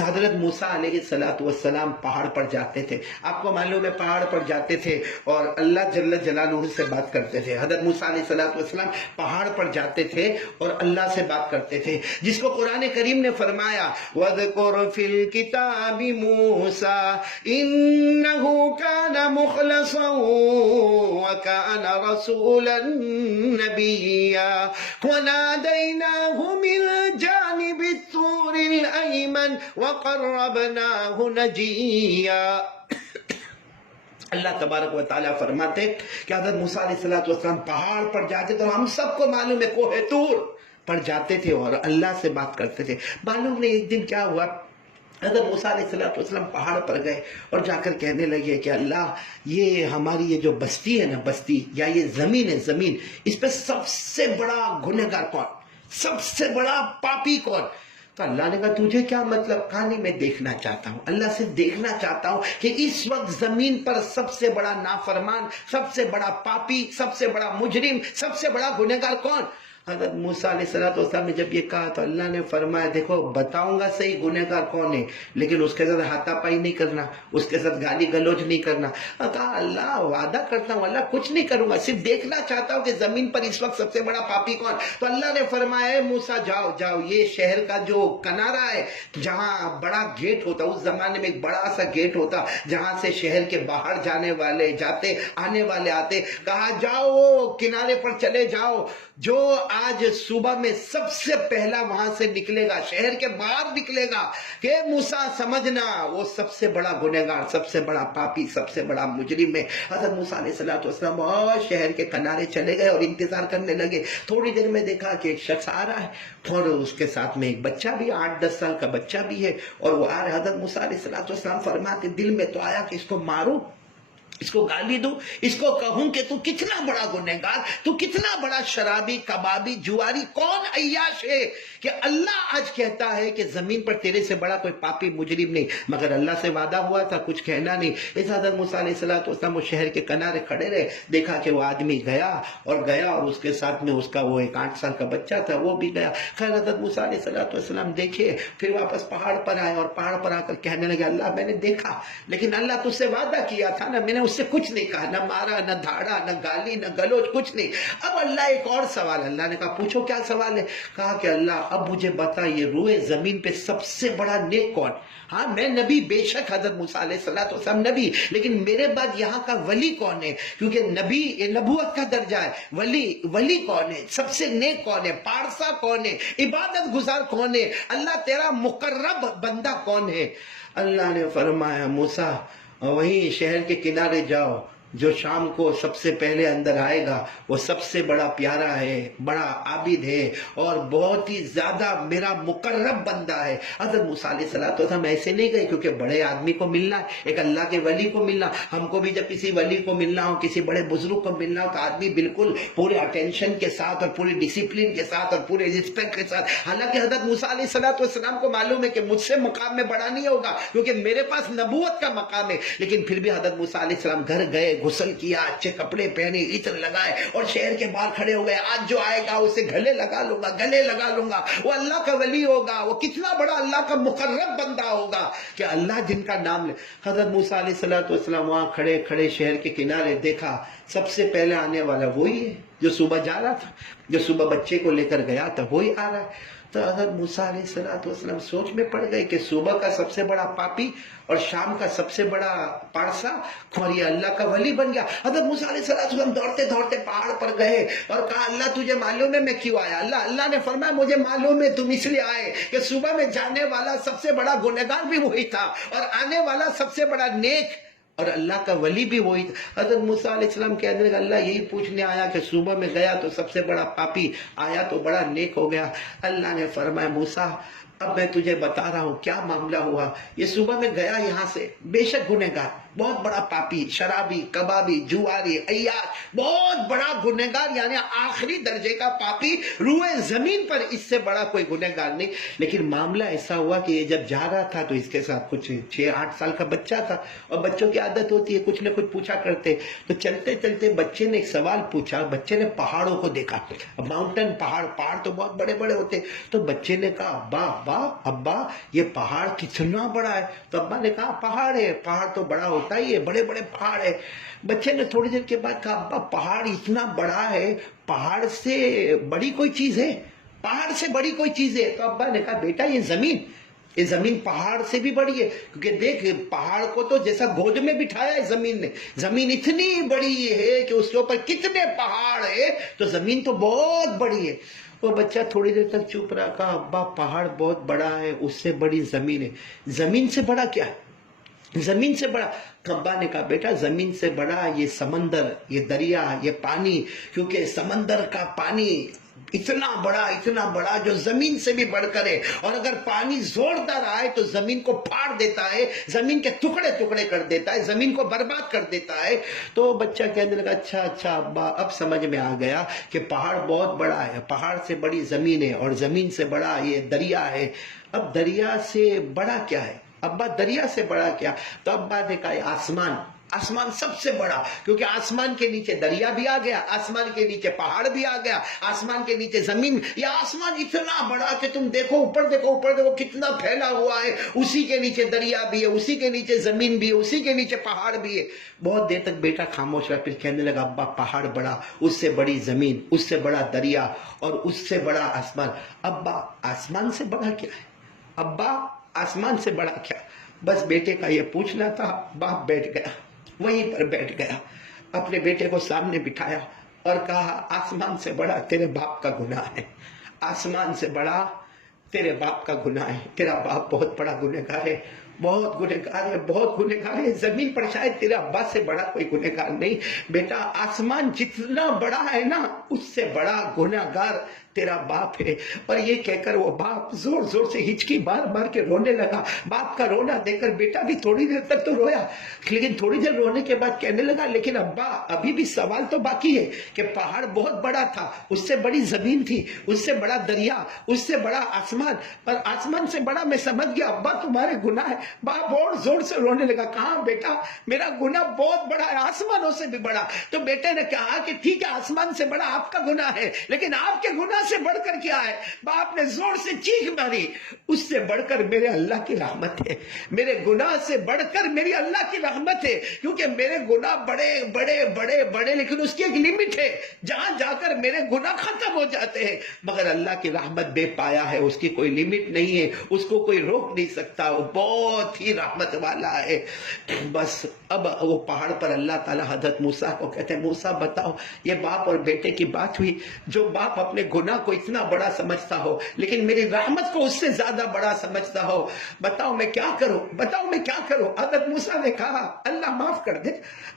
حضرت موسیٰ علیہ السلام پہاڑ پر جاتے تھے، آپ کو معلوم ہے پہاڑ پر جاتے تھے اور اللہ جل جلالہ سے بات کرتے تھے۔ حضرت موسیٰ علیہ السلام پہاڑ پر جاتے تھے اور اللہ سے بات کرتے تھے، جس کو قرآن کریم نے فرمایا وَاذْكُرْ فِي الْكِتَابِ مُوسَىٰ إِنَّهُ كَانَ مُخْلَصًا وَكَانَ رَسُولًا نَبِيًّا وَنَادَيْنَاهُ مِنْ جَانِبِ الطُّورِ الْأَيْمَنِ وَقَرَّبْنَاهُ نَجِيًّا۔ اللہ تبارک و تعالیٰ فرماتے کہ حضرت موسیٰ علیہ السلام پہاڑ پر جاتے تھے، اور ہم سب کو معلوم ہے کوہ طور پر جاتے تھے اور اللہ سے بات کرتے تھے۔ معلوم نہیں ایک دن کیا ہوا، حضرت موسیٰ علیہ السلام پہاڑ پر گئے اور جا کر کہنے لگے کہ اللہ یہ ہماری یہ جو بستی ہے نا، بستی یا یہ زمین ہے، زمین اس پہ سب سے بڑا گنہگار کون، سب سے بڑا پاپی کون؟ تو اللہ نے کہا تجھے کیا مطلب؟ کہانی میں دیکھنا چاہتا ہوں، اللہ سے دیکھنا چاہتا ہوں کہ اس وقت زمین پر سب سے بڑا نافرمان، سب سے بڑا پاپی، سب سے بڑا مجرم، سب سے بڑا گنہگار کون؟ حضرت موسیٰ علیہ السلام نے جب یہ کہا تو اللہ نے فرمایا دیکھو بتاؤں گا صحیح گنہگار کون ہے، لیکن اس کے ساتھ ہاتھا پائی نہیں کرنا، اس کے ساتھ گالی گلوچ نہیں کرنا۔ کہا اللہ وعدہ کرتا ہوں اللہ کچھ نہیں کروں گا، صرف دیکھنا چاہتا ہوں کہ زمین پر اس وقت سب سے بڑا پاپی کون۔ تو اللہ نے فرمایا اے موسیٰ جاؤ جاؤ، یہ شہر کا جو کنارہ ہے جہاں بڑا گیٹ ہوتا، اس زمانے میں ایک بڑا سا گیٹ ہوتا جہاں سے شہر کے باہر جانے والے جاتے، آنے والے آتے، کہا جاؤ وہ کنارے پر چلے جاؤ، جو آج صبح میں سب سے پہلا وہاں سے نکلے گا، شہر کے باہر نکلے گا، کہ موسیٰ سمجھنا وہ سب سے بڑا گنہگار، سب سے بڑا پاپی، سب سے بڑا مجرم ہے۔ حضرت موسیٰ علیہ السلام بہت شہر کے کنارے چلے گئے اور انتظار کرنے لگے۔ تھوڑی دیر میں دیکھا کہ ایک شخص آ رہا ہے اور اس کے ساتھ میں ایک بچہ بھی، 8-10 سال کا بچہ بھی ہے، اور وہ آ رہا ہے۔ حضرت موسیٰ علیہ السلام فرماتے دل میں تو آیا کہ اس کو ماروں، اس کو گالی دوں، اس کو کہوں کہ تو کتنا بڑا گنہگار، تو کتنا بڑا شرابی، کبابی، جواری، کون عیاش ہے کہ اللہ آج کہتا ہے کہ زمین پر تیرے سے بڑا کوئی پاپی مجرم نہیں۔ مگر اللہ سے وعدہ ہوا تھا کچھ کہنا نہیں۔ اس حضرت موسیٰ علیہ السلام وہ شہر کے کنارے کھڑے رہے، دیکھا کہ وہ آدمی گیا اور اس کے ساتھ میں اس کا وہ ایک 8 سال کا بچہ تھا وہ بھی گیا۔ خیر حضرت موسیٰ علیہ السلام دیکھے، پھر واپس پہاڑ پر آئے اور پہاڑ پر آ کر کہنے لگے اللہ میں نے دیکھا، لیکن اللہ تجھ سے وعدہ کیا تھا نا، میں نے اس سے کچھ نہیں کہا، نہ مارا، نہ دھاڑا، نہ گالی، نہ گلوچ، کچھ نہیں۔ اب اللہ ایک اور سوال، اللہ نے کہا پوچھو کیا سوال ہے؟ کہا کہ اللہ اب مجھے بتا یہ روئے زمین پہ سب سے بڑا نیک کون؟ ہاں میں نبی، بے شک حضرت موسیٰ علیہ السلام نبی، لیکن میرے بعد یہاں کا ولی کون ہے؟ کیونکہ نبی نبوت کا درجہ ہے، ولی کون ہے؟ سب سے نیک کون ہے؟ پارسا کون ہے؟ عبادت گزار کون ہے؟ اللہ تیرا مقرب بندہ کون ہے؟ اللہ نے فرمایا موسیٰ وہیں شہر کے کنارے جاؤ، جو شام کو سب سے پہلے اندر آئے گا وہ سب سے بڑا پیارا ہے، بڑا عابد ہے اور بہت ہی زیادہ میرا مقرب بندہ ہے۔ حضرت موسیٰ علیہ السلام ایسے نہیں گئے کیونکہ بڑے آدمی کو ملنا ہے، ایک اللہ کے ولی کو ملنا۔ ہم کو بھی جب کسی ولی کو ملنا ہو، کسی بڑے بزرگ کو ملنا ہو تو آدمی بالکل پورے اٹینشن کے ساتھ اور پورے ڈسپلن کے ساتھ اور پورے رسپیکٹ کے ساتھ، حالانکہ حضرت موسیٰ علیہ السلام کو معلوم ہے کہ مجھ سے مقام میں بڑا نہیں ہوگا کیونکہ میرے پاس نبوت کا مقام ہے، لیکن پھر بھی حضرت موسیٰ علیہ السلام گھر گئے غسل کیا، اچھے کپڑے پہنے، عطر لگائے اور شہر کے باہر کھڑے ہو گئے، آج جو آئے گا اسے گلے لگا لوں گا، وہ اللہ کا ولی ہوگا، وہ کتنا بڑا اللہ کا مقرب بندہ ہوگا کہ اللہ جن کا نام لے۔ حضرت موسیٰ علیہ السلام وہاں کھڑے کھڑے شہر کے کنارے دیکھا، سب سے پہلے آنے والا وہی ہے جو صبح جا رہا تھا، جو صبح بچے کو لے کر گیا تھا، وہی آ رہا ہے۔ تو حضرت موسیٰ علیہ السلام سوچ میں پڑ گئے کہ صبح کا سب سے بڑا پاپی اور شام کا سب سے بڑا پارسا اور یہ اللہ کا ولی بن گیا۔ حضرت موسیٰ علیہ السلام دوڑتے دوڑتے پہاڑ پر گئے اور کہا اللہ تجھے معلوم ہے میں کیوں آیا؟ اللہ نے فرمایا مجھے معلوم ہے تم اس لیے آئے کہ صبح میں جانے والا سب سے بڑا گنہگار بھی وہی تھا اور آنے والا سب سے بڑا نیک اور اللہ کا ولی بھی وہی تھا۔ حضرت موسیٰ علیہ السلام کہنے لگا اللہ یہی پوچھنے آیا کہ صبح میں گیا تو سب سے بڑا پاپی، آیا تو بڑا نیک ہو گیا۔ اللہ نے فرمایا موسیٰ اب میں تجھے بتا رہا ہوں کیا معاملہ ہوا۔ یہ صبح میں گیا یہاں سے، بے شک گنہگار، بہت بڑا پاپی، شرابی، کبابی، جواری، عیاش، بہت بڑا گنہگار، یعنی آخری درجے کا پاپی روئے زمین پر، اس سے بڑا کوئی گنہگار نہیں۔ لیکن معاملہ ایسا ہوا کہ یہ جب جا رہا تھا تو اس کے ساتھ کچھ 6-8 سال کا بچہ تھا اور بچوں کی عادت ہوتی ہے کچھ نہ کچھ پوچھا کرتے۔ تو چلتے چلتے بچے نے ایک سوال پوچھا، بچے نے پہاڑوں کو دیکھا، ماؤنٹین، پہاڑ تو بہت بڑے بڑے ہوتے۔ تو بچے نے کہا ابا یہ پہاڑ کتنا بڑا ہے؟ تو ابا نے کہا پہاڑ ہے، پہاڑ تو بڑا ہوتا ہی ہے، بڑے بڑے پہاڑ ہے۔ بچے نے تھوڑی دیر کے بعد کہا ابا پہاڑ اتنا بڑا ہے، پہاڑ سے بڑی کوئی چیز ہے؟ پہاڑ سے بڑی کوئی چیز ہے؟ تو ابا نے کہا بیٹا یہ زمین پہاڑ سے بھی بڑی ہے، کیونکہ دیکھ پہاڑ کو تو جیسا گود میں بٹھایا ہے زمین نے، زمین اتنی بڑی ہے کہ اس کے اوپر کتنے پہاڑ ہے، تو زمین تو بہت بڑی ہے۔ وہ بچہ تھوڑی دیر تک چپ رہا، کہا ابا پہاڑ بہت بڑا ہے، اس سے بڑی زمین ہے، زمین سے بڑا کیا ہے؟ زمین سے بڑا؟ ابا نے کہا بیٹا زمین سے بڑا یہ سمندر، یہ دریا، یہ پانی، کیونکہ سمندر کا پانی اتنا بڑا جو زمین سے بھی بڑھ کر ہے، اور اگر پانی زوردار آئے تو زمین کو پھاڑ دیتا ہے، زمین کے ٹکڑے ٹکڑے کر دیتا ہے، زمین کو برباد کر دیتا ہے۔ تو بچہ کہنے لگا اچھا ابا اب سمجھ میں آ گیا کہ پہاڑ بہت بڑا ہے، پہاڑ سے بڑی زمین ہے اور زمین سے بڑا یہ دریا ہے۔ اب دریا سے بڑا کیا ہے ابا؟ دریا سے بڑا کیا؟ تو ابا نے کہا آسمان سب سے بڑا، کیونکہ آسمان کے نیچے دریا بھی آ گیا، آسمان کے نیچے پہاڑ بھی آ گیا، آسمان کے نیچے زمین، یہ آسمان اتنا بڑا کہ تم دیکھو اوپر دیکھو کتنا پھیلا ہوا ہے، اسی کے نیچے دریا بھی ہے، اسی کے نیچے زمین بھی ہے، اسی کے نیچے پہاڑ بھی ہے۔ بہت دیر تک بیٹا خاموش رہا، پھر کہنے لگا ابا پہاڑ بڑا، اس سے بڑی زمین، اس سے بڑا دریا اور اس سے بڑا آسمان۔ ابا آسمان سے بڑا کیا ہے؟ ابا آسمان سے بڑا کیا؟ بس بیٹے کا یہ پوچھنا تھا۔ باپ بیٹھ گیا، وہیں پر بیٹھ گیا، اپنے بیٹے کو سامنے بٹھایا اور کہا آسمان سے بڑا تیرے باپ کا گناہ ہے، آسمان سے بڑا تیرے باپ کا گناہ ہے، تیرا باپ بہت بڑا گنہگار ہے، بہت گنہگار ہے، زمین پر شاید تیرے ابا سے بڑا کوئی گنہگار نہیں۔ بیٹا آسمان جتنا بڑا ہے نا اس سے بڑا گنہگار تیرا باپ ہے۔ اور یہ کہہ کر وہ باپ زور زور سے ہچکی بار کے رونے لگا۔ باپ کا رونا دیکھ کر بیٹا بھی تھوڑی دیر تک تو رویا، لیکن تھوڑی دیر رونے کے بعد کہنے لگا لیکن ابا ابھی بھی سوال تو باقی ہے کہ پہاڑ بہت بڑا تھا، اس سے بڑی زمین تھی، اس سے بڑا دریا، اس سے بڑا آسمان، اور آسمان سے بڑا میں سمجھ گیا ابا تمہارے گناہ ہے۔ باپ اور زور سے رونے لگا، کہاں بیٹا میرا گناہ بہت بڑا ہے، آسمانوں سے بھی بڑا۔ تو بیٹے نے کہا کہ ٹھیک ہے آسمان سے بڑا آپ کا گناہ ہے، لیکن آپ کے گناہ سے بڑھ کر کیا ہے؟ باپ نے زور سے چیخ ماری، اس سے بڑھ کر میرے اللہ کی رحمت ہے، میرے گناہ سے بڑھ کر میری اللہ کی رحمت ہے، کیونکہ میرے گناہ بڑے لیکن اس کی ایک لمٹ ہے، جہاں جا کر میرے گناہ ختم ہو جاتے ہیں، مگر اللہ کی رحمت بے پایا ہے، اس کی کوئی لمٹ نہیں ہے، اس کو کوئی روک نہیں سکتا، وہ بہت ہی رحمت والا ہے۔ بس اب وہ پہاڑ پر اللہ تعالیٰ حضرت موسیٰ کو کہتے ہیں موسیٰ بتاؤ، یہ باپ اور بیٹے کی بات ہوئی، جو باپ اپنے گناہ کو اتنا بڑا سمجھتا ہو لیکن میری رحمت کو اس سے زیادہ بڑا سمجھتا ہو، بتاؤ میں کیا کروں؟ حضرت موسیٰ نے کہا اللہ معاف کر دے،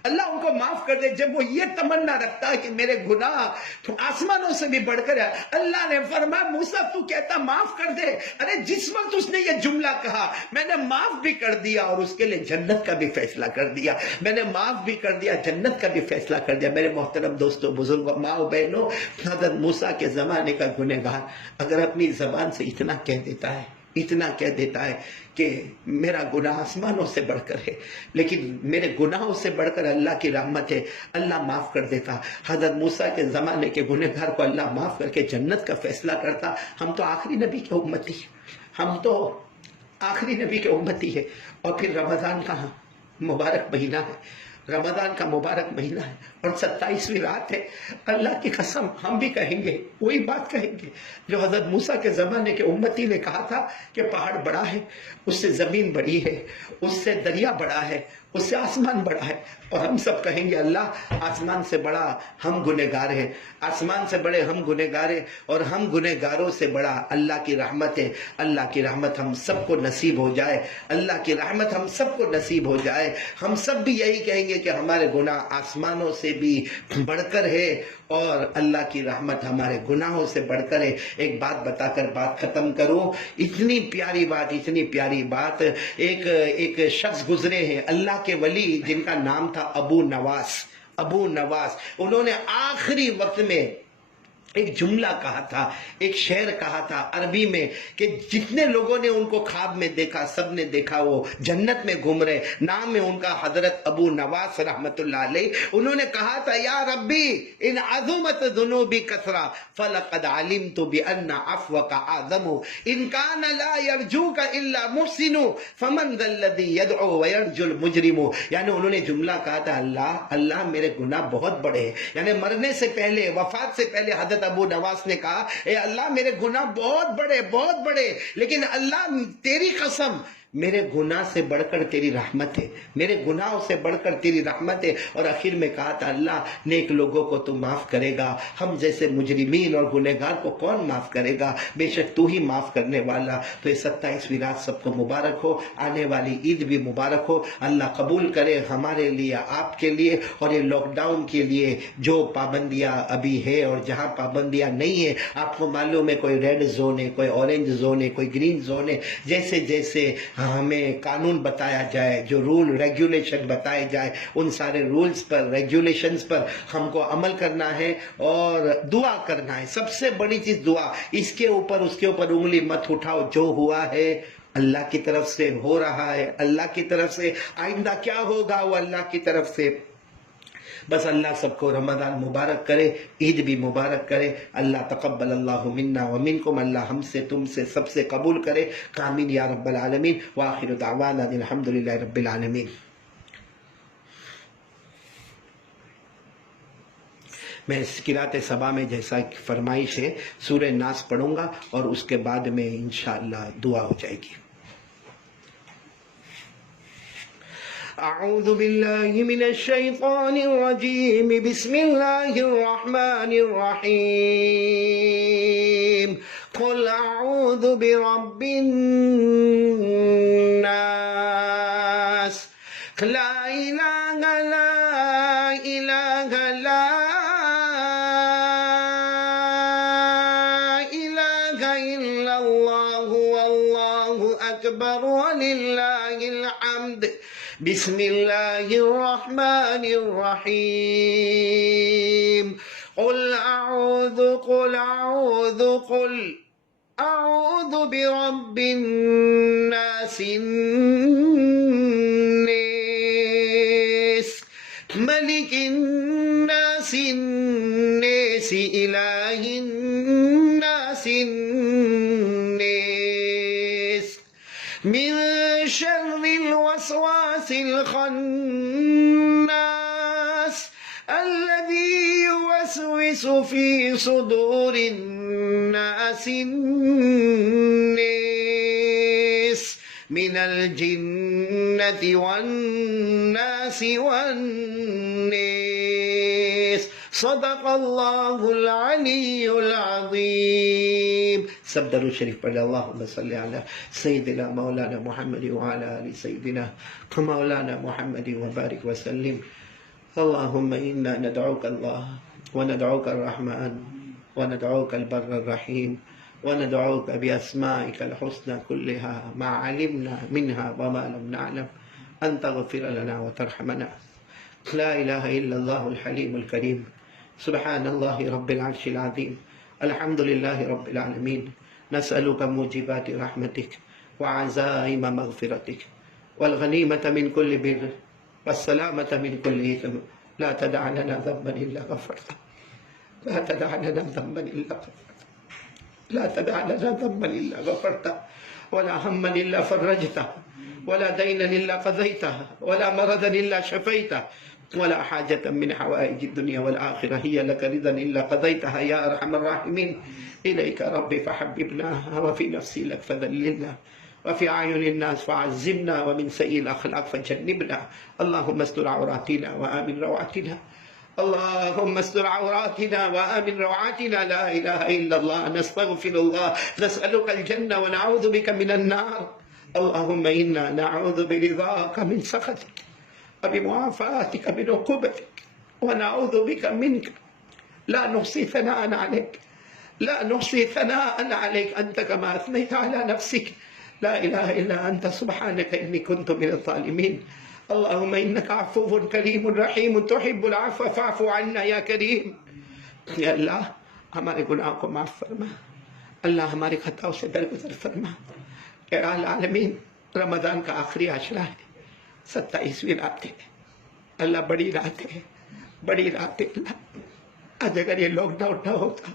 اللہ ان کو معاف کر دے۔ جب وہ یہ تمنا رکھتا ہے کہ میرے گناہ آسمانوں سے بھی بڑھ کر ہے، اللہ نے فرمایا موسیٰ تو کہتا معاف کر دے، ارے جس وقت اس نے یہ جملہ کہا میں نے معاف بھی کر دیا اور اس کے لیے جنت کا بھی فیصلہ کر دیا، میں نے معاف بھی کر دیا، جنت کا بھی فیصلہ کر دیا۔ میرے محترم دوستوں، بزرگوں، ماں بہنوں، حضرت موسیٰ کے زمانے کا گنہگار اگر اپنی زبان سے اتنا کہہ دیتا ہے اتنا کہہ دیتا ہے کہ میرا گناہ آسمانوں سے بڑھ کر ہے، لیکن میرے گناہوں سے بڑھ کر اللہ کی رحمت ہے، اللہ معاف کر دیتا۔ حضرت موسیٰ کے زمانے کے گنہگار کو اللہ معاف کر کے جنت کا فیصلہ کرتا۔ ہم تو آخری نبی کے امتی ہیں، ہم تو آخری نبی کے امتی ہے۔ اور پھر رمضان کا مبارک مہینہ ہے، رمضان کا مبارک مہینہ ہے اور 27ویں رات ہے۔ اللہ کی قسم ہم بھی کہیں گے، وہی بات کہیں گے جو حضرت موسیٰ کے زمانے کے امتی نے کہا تھا کہ پہاڑ بڑا ہے، اس سے زمین بڑی ہے، اس سے دریا بڑا ہے، اس سے آسمان بڑا ہے۔ اور ہم سب کہیں گے اللہ آسمان سے بڑا ہم گنہگار ہیں، آسمان سے بڑے ہم گنہگار ہیں، اور ہم گنہگاروں سے بڑا اللہ کی رحمت ہے۔ اللہ کی رحمت ہم سب کو نصیب ہو جائے، اللہ کی رحمت ہم سب کو نصیب ہو جائے۔ ہم سب بھی یہی کہیں گے کہ ہمارے گناہ آسمانوں سے بھی بڑھ کر ہے اور اللہ کی رحمت ہمارے گناہوں سے بڑھ کر ہے۔ ایک بات بتا کر بات ختم کروں، اتنی پیاری بات، اتنی پیاری بات۔ ایک شخص گزرے ہیں اللہ کے ولی جن کا نام تھا ابو نواس۔ انہوں نے آخری وقت میں ایک جملہ کہا تھا، ایک شعر کہا تھا عربی میں کہ جتنے لوگوں نے ان کو خواب میں دیکھا، سب نے دیکھا وہ جنت میں گھوم رہے۔ نام ہے ان کا حضرت ابو نواس رحمت اللہ علیہ۔ انہوں نے کہا تھا یا ربی ان عظمت ذنوبی کثرا فلقد علمت بان عفوک اعظم ان کان لا یرجوک الا محسن فمن ذا الذی یدعو ویرجو المجرم۔ یعنی انہوں نے جملہ کہا تھا اللہ میرے گناہ بہت بڑے ہیں، یعنی مرنے سے پہلے، وفات سے پہلے حضرت ابو نواس نے کہا اے اللہ میرے گناہ بہت بڑے، لیکن اللہ تیری قسم میرے گناہ سے بڑھ کر تیری رحمت ہے، میرے گناہوں سے بڑھ کر تیری رحمت ہے۔ اور آخر میں کہا تھا اللہ نیک لوگوں کو تو معاف کرے گا، ہم جیسے مجرمین اور گنہگار کو کون معاف کرے گا، بے شک تو ہی معاف کرنے والا۔ تو یہ 27ویں رات سب کو مبارک ہو، آنے والی عید بھی مبارک ہو۔ اللہ قبول کرے ہمارے لیے، آپ کے لیے، اور یہ لاک ڈاؤن کے لیے جو پابندیاں ابھی ہے اور جہاں پابندیاں نہیں ہیں، آپ کو معلوم ہے کوئی ریڈ زون ہے، کوئی اورنج زون ہے، کوئی گرین زون ہے۔ جیسے جیسے ہمیں قانون بتایا جائے، جو رول ریگولیشن بتائے جائے، ان سارے رولز پر، ریگولیشنز پر ہم کو عمل کرنا ہے اور دعا کرنا ہے۔ سب سے بڑی چیز دعا، اس کے اوپر انگلی مت اٹھاؤ، جو ہوا ہے اللہ کی طرف سے ہو رہا ہے، اللہ کی طرف سے، آئندہ کیا ہوگا وہ اللہ کی طرف سے۔ بس اللہ سب کو رمضان مبارک کرے، عید بھی مبارک کرے۔ اللہ تقبل اللہ منا ومنکم، اللہ ہم سے، تم سے، سب سے قبول کرے۔ آمین یا رب العالمین۔ وآخر دعوانا الحمدللہ رب العالمین۔ میں اس قرات صبا میں جیسا فرمائش ہے سورہ ناس پڑھوں گا اور اس کے بعد میں انشاءاللہ دعا ہو جائے گی۔ اعوذ باللہ من الشیطان الرجیم، بسم اللہ الرحمن الرحیم۔ قل اعوذ برب الناس، لا الہ لا الہ لا الہ الا اللہ واللہ اکبر وللہ الحمد۔ بسم اللہ الرحمن الرحیم۔ قل اعوذ برب الناس، الناس ملک الناس، الناس الہ الناس، الناس من شر الوسواس الخناس الذي يوسوس في صدور الناس، الناس من الجنة والناس والناس۔ صدق اللہ العلی العظیم۔ سب درود شریف پڑھ لیں۔ اللہم صلی علی سیدنا مولانا محمد وعلی آل سیدنا مولانا محمد وبارک وسلم۔ اللہم انا ندعوک اللہ وندعوک الرحمن وندعوک البر الرحیم وندعوك بأسمائك الحسنى كلها ما علمنا منها وما لم نعلم أن تغفر لنا وترحمنا۔ لا إله إلا الله الحليم الكريم، سبحان الله رب العرش العظيم، الحمد لله رب العالمين، نسألك موجبات رحمتك وعزائم مغفرتك والغنيمة من كل بر والسلامة من كل إثم لا تدع لنا ذنبا إلا غفرته لا تدع لنا ذنبا إلا غفرته لا تدع لنا ذنبا إلا غفرته ولا هما إلا فرجته ولا دينا إلا قضيته ولا مرضا إلا شفيته ولا حاجة من حوائج الدنيا والآخرة هي لك رضا إلا قضيتها يا أرحم الراحمين. إليك ربي فحببناها وفي نفسي لك فذللنا وفي أعين الناس فعزمنا ومن سيء الأخلاق فجنبنا. اللهم استر عوراتنا وآمن روعاتنا اللهم استر عوراتنا وآمن روعاتنا. لا إله إلا الله نستغفر الله نسألك الجنة ونعوذ بك من النار. اللهم إنا نعوذ برضاك من سخطك وبمعافاتك من عقوبتك ونعوذ بك منك لا نحصي ثناء عليك لا نحصي ثناء عليك أنت كما أثنيت على نفسك. لا إله إلا أنت سبحانك إني كنت من الظالمين. اللهم إنك عفو كريم رحيم تحب العفو فاعف عنا يا کریم. یا اللہ ہمارے گناہوں کو معاف فرما، اللہ ہمارے خطاؤں سے درگزر فرما. یا العالمین رمضان کا آخری عشرہ ہے، 27ویں رات ہے اللہ، بڑی رات ہے بڑی رات ہے اللہ. آج اگر یہ لاک ڈاؤن نہ ہوتا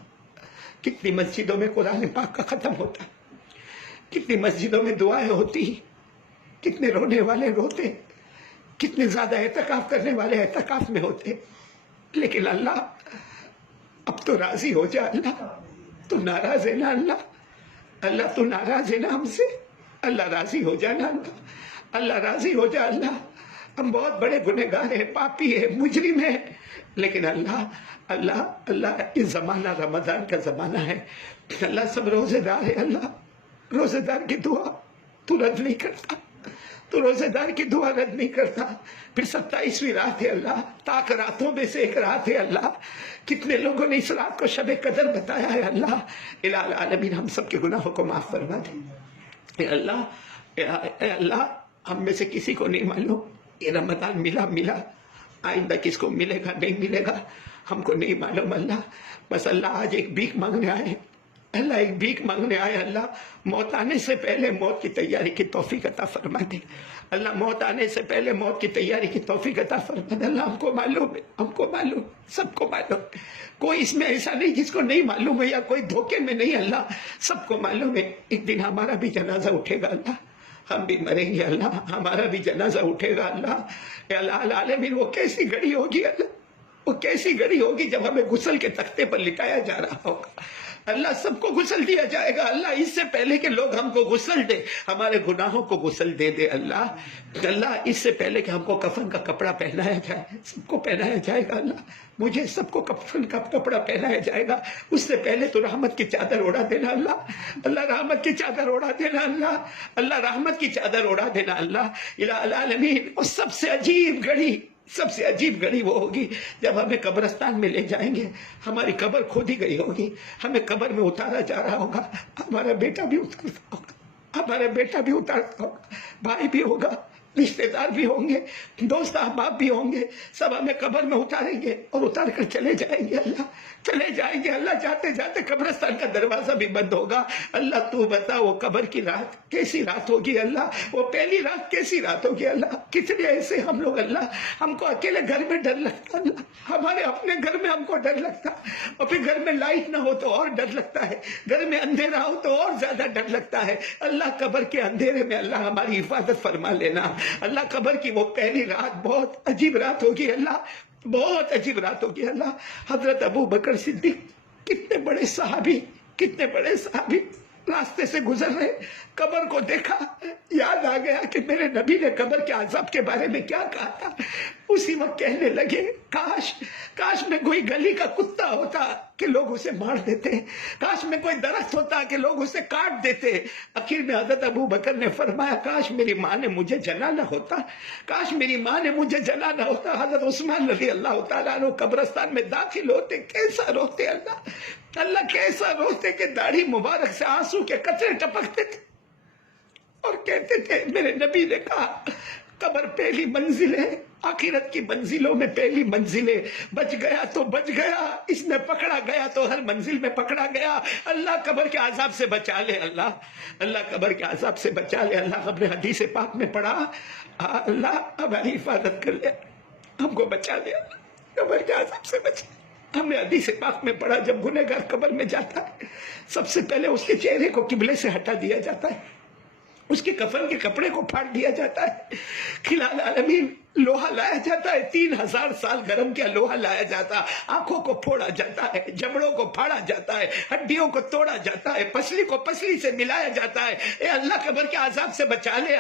کتنی مسجدوں میں قرآن پاک کا ختم ہوتا، کتنی مسجدوں میں دعائیں ہوتی، کتنے رونے والے روتے، کتنے زیادہ اعتکاف کرنے والے اعتکاف میں ہوتے. لیکن اللہ اب تو راضی ہو جا اللہ، تو ناراض ہے نا اللہ، اللہ تو ناراض ہے نا ہم سے، اللہ راضی ہو جانا اللہ، اللہ راضی ہو جا اللہ. ہم بہت بڑے گنہگار ہیں، پاپی ہیں، مجرم ہیں، لیکن اللہ اللہ اللہ یہ زمانہ رمضان کا زمانہ ہے اللہ، سب روزے دار ہے اللہ. روزے دار کی دعا تو رد نہیں کرتا، تو روزے دار کی دعا رد نہیں کرتا. پھر 27ویں رات ہے اللہ، تاک راتوں میں سے ایک رات ہے اللہ. کتنے لوگوں نے اس رات کو شب قدر بتایا ہے اللہ. الہ العالمین ہم سب کے گناہوں کو معاف فرما دے. اے اللہ اے اللہ، ہم میں سے کسی کو نہیں معلوم یہ رمضان ملا آئندہ کس کو ملے گا نہیں ملے گا ہم کو نہیں معلوم اللہ. بس اللہ آج ایک بھیک مانگنے آئے اللہ، ایک بھیک مانگنے آئے اللہ. موت آنے سے پہلے موت کی تیاری کی توفیق عطا فرما دے اللہ. موت آنے سے پہلے موت کی تیاری کی توفیق عطا فرما دے اللہ. ہم کو معلوم ہے، ہم کو معلوم، سب کو معلوم، کوئی اس میں ایسا نہیں جس کو نہیں معلوم ہے یا کوئی دھوکے میں نہیں اللہ، سب کو معلوم ہے. ایک دن ہمارا بھی جنازہ اٹھے گا اللہ، ہم بھی مریں گے اللہ، ہمارا بھی جنازہ اٹھے گا اللہ. اے اللہ العالمین وہ کیسی گھڑی ہوگی اللہ، وہ کیسی گھڑی ہوگی جب ہمیں غسل کے تختے پر لٹایا جا رہا ہوگا اللہ. سب کو غسل دیا جائے گا اللہ. اس سے پہلے کہ لوگ ہم کو غسل دے، ہمارے گناہوں کو غسل دے دے اللہ. اللہ اس سے پہلے کہ ہم کو کفن کا کپڑا پہنایا جائے، سب کو پہنایا جائے گا اللہ. مجھے سب کو کفن کا کپڑا پہنایا جائے گا. اس سے پہلے تو رحمت کی چادر اڑا دینا اللہ، اللہ رحمت کی چادر اڑا دینا اللہ، اللہ رحمت کی چادر اڑا دینا اللہ. الہ العالمین اور سب سے عجیب گھڑی، سب سے عجیب گھڑی وہ ہوگی جب ہمیں قبرستان میں لے جائیں گے. ہماری قبر کھودی گئی ہوگی، ہمیں قبر میں اتارا جا رہا ہوگا، ہمارا بیٹا بھی اتارتا ہوگا، ہمارا بیٹا بھی اتارتا ہوگا، بھائی بھی ہوگا، رشتے دار بھی ہوں گے، دوست احباب بھی ہوں گے. سب ہمیں قبر میں اتاریں گے اور اتار کر چلے جائیں گے اللہ، چلے جائیں گے اللہ. جاتے جاتے قبرستان کا دروازہ بھی بند ہوگا اللہ. تو بتا وہ قبر کی رات کیسی رات ہوگی اللہ، وہ پہلی رات کیسی رات ہوگی اللہ. کتنے ایسے ہم لوگ اللہ، ہم کو اکیلے گھر میں ڈر لگتا اللہ، ہمارے اپنے گھر میں ہم کو ڈر لگتا، اور پھر گھر میں لائٹ نہ ہو تو اور ڈر لگتا ہے، گھر میں اندھیرا ہو تو اور زیادہ ڈر لگتا ہے اللہ. قبر کے اندھیرے میں اللہ ہماری حفاظت فرما لینا اللہ. قبر کی وہ پہلی رات بہت عجیب رات ہوگی اللہ، بہت عجیب رات ہوگی اللہ. حضرت ابو بکر صدیق کتنے بڑے صحابی، کتنے بڑے صحابی راستے سے گزر رہے، قبر کو دیکھا، یاد آ گیا کہ میرے نبی نے قبر کے عذاب کے بارے میں کیا کہا تھا. اسی وقت کہنے لگے کاش میں کوئی گلی کا کتا ہوتا کہ لوگ اسے مار دیتے، کاش میں کوئی درخت ہوتا کہ لوگ اسے کاٹ دیتے. آخر میں حضرت ابو بکر نے فرمایا کاش میری ماں نے مجھے جلا نہ ہوتا، کاش میری ماں نے مجھے جلا نہ ہوتا. حضرت عثمان رضی اللہ تعالیٰ عنہ قبرستان میں داخل ہوتے کیسا روتے اللہ، اللہ کیسا روتے کہ داڑھی مبارک سے آنسو کے قطرے ٹپکتے تھے اور کہتے تھے میرے نبی نے کہا قبر پہلی منزل ہے، آخرت کی منزلوں میں پہلی منزل ہے، بچ گیا تو بچ گیا، اس میں پکڑا گیا تو ہر منزل میں پکڑا گیا۔ اللہ قبر کے عذاب سے بچا لے، اللہ قبر کے عذاب سے بچا لے۔ اللہ اپنے حدیث پاک میں پڑھا، اللہ ہماری حفاظت کر لے، ہم کو بچا لے، قبر کے عذاب سے بچا۔ ہم نے حدیث پاک میں پڑھا جب گنہگار قبر میں جاتا ہے سب سے پہلے اس کے چہرے کو قبلے سے ہٹا دیا جاتا ہے، اس کے کفن کے کپڑے کو پھاڑ دیا جاتا ہے، خلال عالمین لوہا لایا جاتا ہے، 3000 سال گرم کیا لوہا لایا جاتا ہے، آنکھوں کو پھوڑا جاتا ہے، جبڑوں کو پھاڑا جاتا ہے، ہڈیوں کو توڑا جاتا ہے، پسلی کو پسلی سے ملایا جاتا ہے۔ اے اللہ قبر کے عذاب سے بچا لے،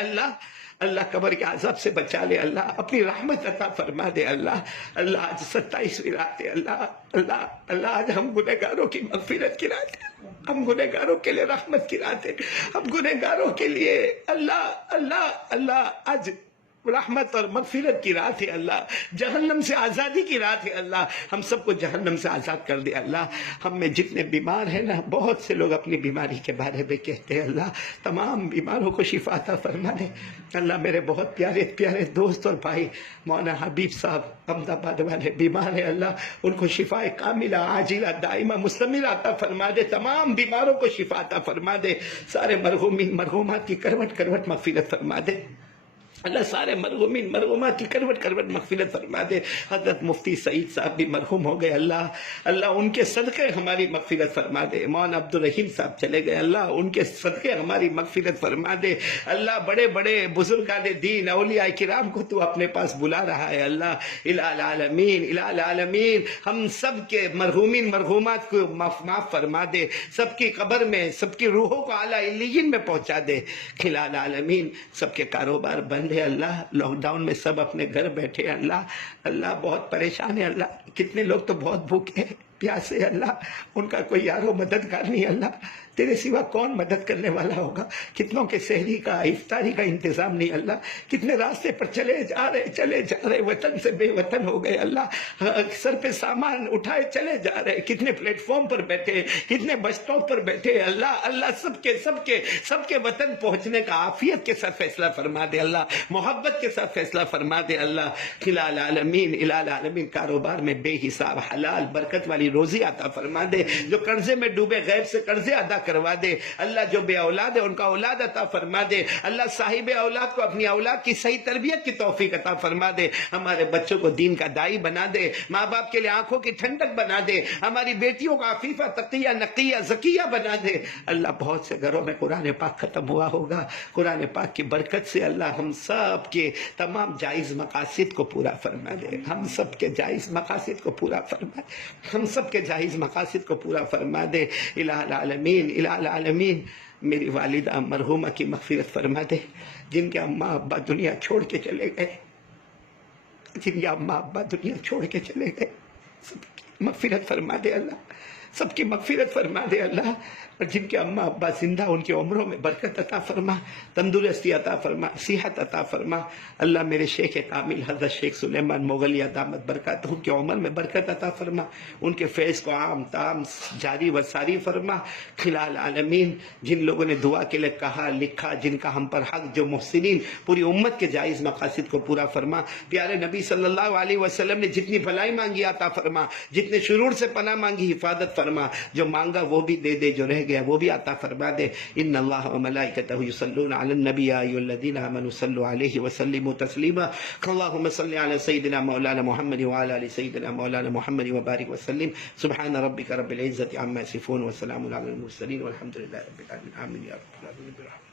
اللہ قبر کے عذاب سے بچا لے، اللہ اپنی رحمت عطا فرما دے۔ اللہ آج 27ویں رات ہے، اللہ آج ہم گنہگاروں کی مغفرت کی رات ہے، ہم گنہگاروں کے لیے رحمت کی رات ہے، ہم گنہگاروں کے لیے اللہ آج رحمت اور مغفرت کی رات ہے، اللہ جہنم سے آزادی کی رات ہے، اللہ ہم سب کو جہنم سے آزاد کر دے۔ اللہ ہم میں جتنے بیمار ہیں نا، بہت سے لوگ اپنی بیماری کے بارے میں کہتے ہیں، اللہ تمام بیماروں کو شفا عطا فرما دے۔ اللہ میرے بہت پیارے دوست اور بھائی مولانا حبیب صاحب احمد آباد والے بیمار ہیں، اللہ ان کو شفا کاملہ عاجلہ دائمہ مستمرہ عطا فرما دے، تمام بیماروں کو شفا عطا فرما دے، سارے مرحومین مرحومات کی کروٹ مغفرت فرما دے۔ اللہ سارے مرحومین مرحومات کی کروٹ مغفرت فرما دے۔ حضرت مفتی سعید صاحب بھی مرحوم ہو گئے، اللہ ان کے صدقے ہماری مغفرت فرما دے۔ مولانا عبدالرحیم صاحب چلے گئے، اللہ ان کے صدقے ہماری مغفرت فرما دے۔ اللہ بڑے بزرگان دین اولیاء کرام کو تو اپنے پاس بلا رہا ہے، اللہ الہ العالمین ہم سب کے مرحومین مرحومات کو معاف فرما دے، سب کی قبر میں سب کی روحوں کو اعلیٰ علیین میں پہنچا دے۔ الہ العالمین سب کے کاروبار بند ہے، اللہ لاک ڈاؤن میں سب اپنے گھر بیٹھے، اللہ بہت پریشان ہے، اللہ کتنے لوگ تو بہت بھوکے پیاسے، اللہ ان کا کوئی یارو مددگار نہیں، اللہ تیرے سوا کون مدد کرنے والا ہوگا؟ کتنوں کے سحری کا افطاری کا انتظام نہیں، اللہ کتنے راستے پر چلے جا رہے وطن سے بے وطن ہو گئے، اللہ سر پہ سامان اٹھائے چلے جا رہے، کتنے پلیٹ فارم پر بیٹھے، کتنے بس اسٹاپ پر بیٹھے، اللہ سب کے وطن پہنچنے کا عافیت کے ساتھ فیصلہ فرما دے، اللہ محبت کے ساتھ فیصلہ فرما دے۔ اللہ الہ العالمین کاروبار میں بے حساب حلال برکت والی روزی عطا فرما دے، جو قرضے میں ڈوبے غیب سے قرضے ادا کروا دے، اللہ جو بے اولاد ہے ان کا اولاد عطا فرما دے، اللہ صاحب اولاد کو اپنی اولاد کی صحیح تربیت کی توفیق عطا فرما دے، ہمارے بچوں کو دین کا دائی بنا دے، ماں باپ کے لیے آنکھوں کی ٹھنڈک بنا دے، ہماری بیٹیوں کو عفیفہ تقیہ نقیہ زکیہ بنا دے۔ اللہ بہت سے گھروں میں قرآن پاک ختم ہوا ہوگا، قرآن پاک کی برکت سے اللہ ہم سب کے تمام جائز مقاصد کو پورا فرما دے، ہم سب کے جائز مقاصد کو پورا فرما دے، ہم سب کے جائز مقاصد کو پورا فرما دے۔ الہ العالمین میری والدہ مرحومہ کی مغفرت فرما دے، جن کے اماں ابا دنیا چھوڑ کے چلے گئے، سب کی مغفرت فرما دے اللہ، سب کی مغفرت فرما دے اللہ، اور جن کے اماں ابا زندہ ان کی عمروں میں برکت عطا فرما، تندرستی عطا فرما، صحت عطا فرما۔ اللہ میرے شیخ کامل حضرت شیخ سلیمان مغلیہ دامت برکاتہ ان کی عمر میں برکت عطا فرما، ان کے فیض کو عام تام جاری و ساری فرما۔ خلال عالمین جن لوگوں نے دعا کے لیے کہا لکھا، جن کا ہم پر حق، جو محسنین پوری امت کے جائز مقاصد کو پورا فرما۔ پیارے نبی صلی اللہ علیہ وسلم نے جتنی بھلائی مانگی عطا فرما، جتنے شرور سے پناہ مانگی حفاظت فرما، جو مانگا وہ بھی دے دے، جو رہ گیا وہ بھی عطا فرما دے۔ ان اللہ و ملائکتہ یصلون علی النبی یا ایھا الذین آمنوا صلوا علیہ وسلموا تسلیما۔ اللهم صل علی سیدنا مولانا محمد وعلی آل سیدنا مولانا محمد وبارک وسلم۔ سبحان ربک رب العزة عما یصفون وسلام علی المرسلین والحمد للہ رب العالمین۔ آمین یا رب العالمین۔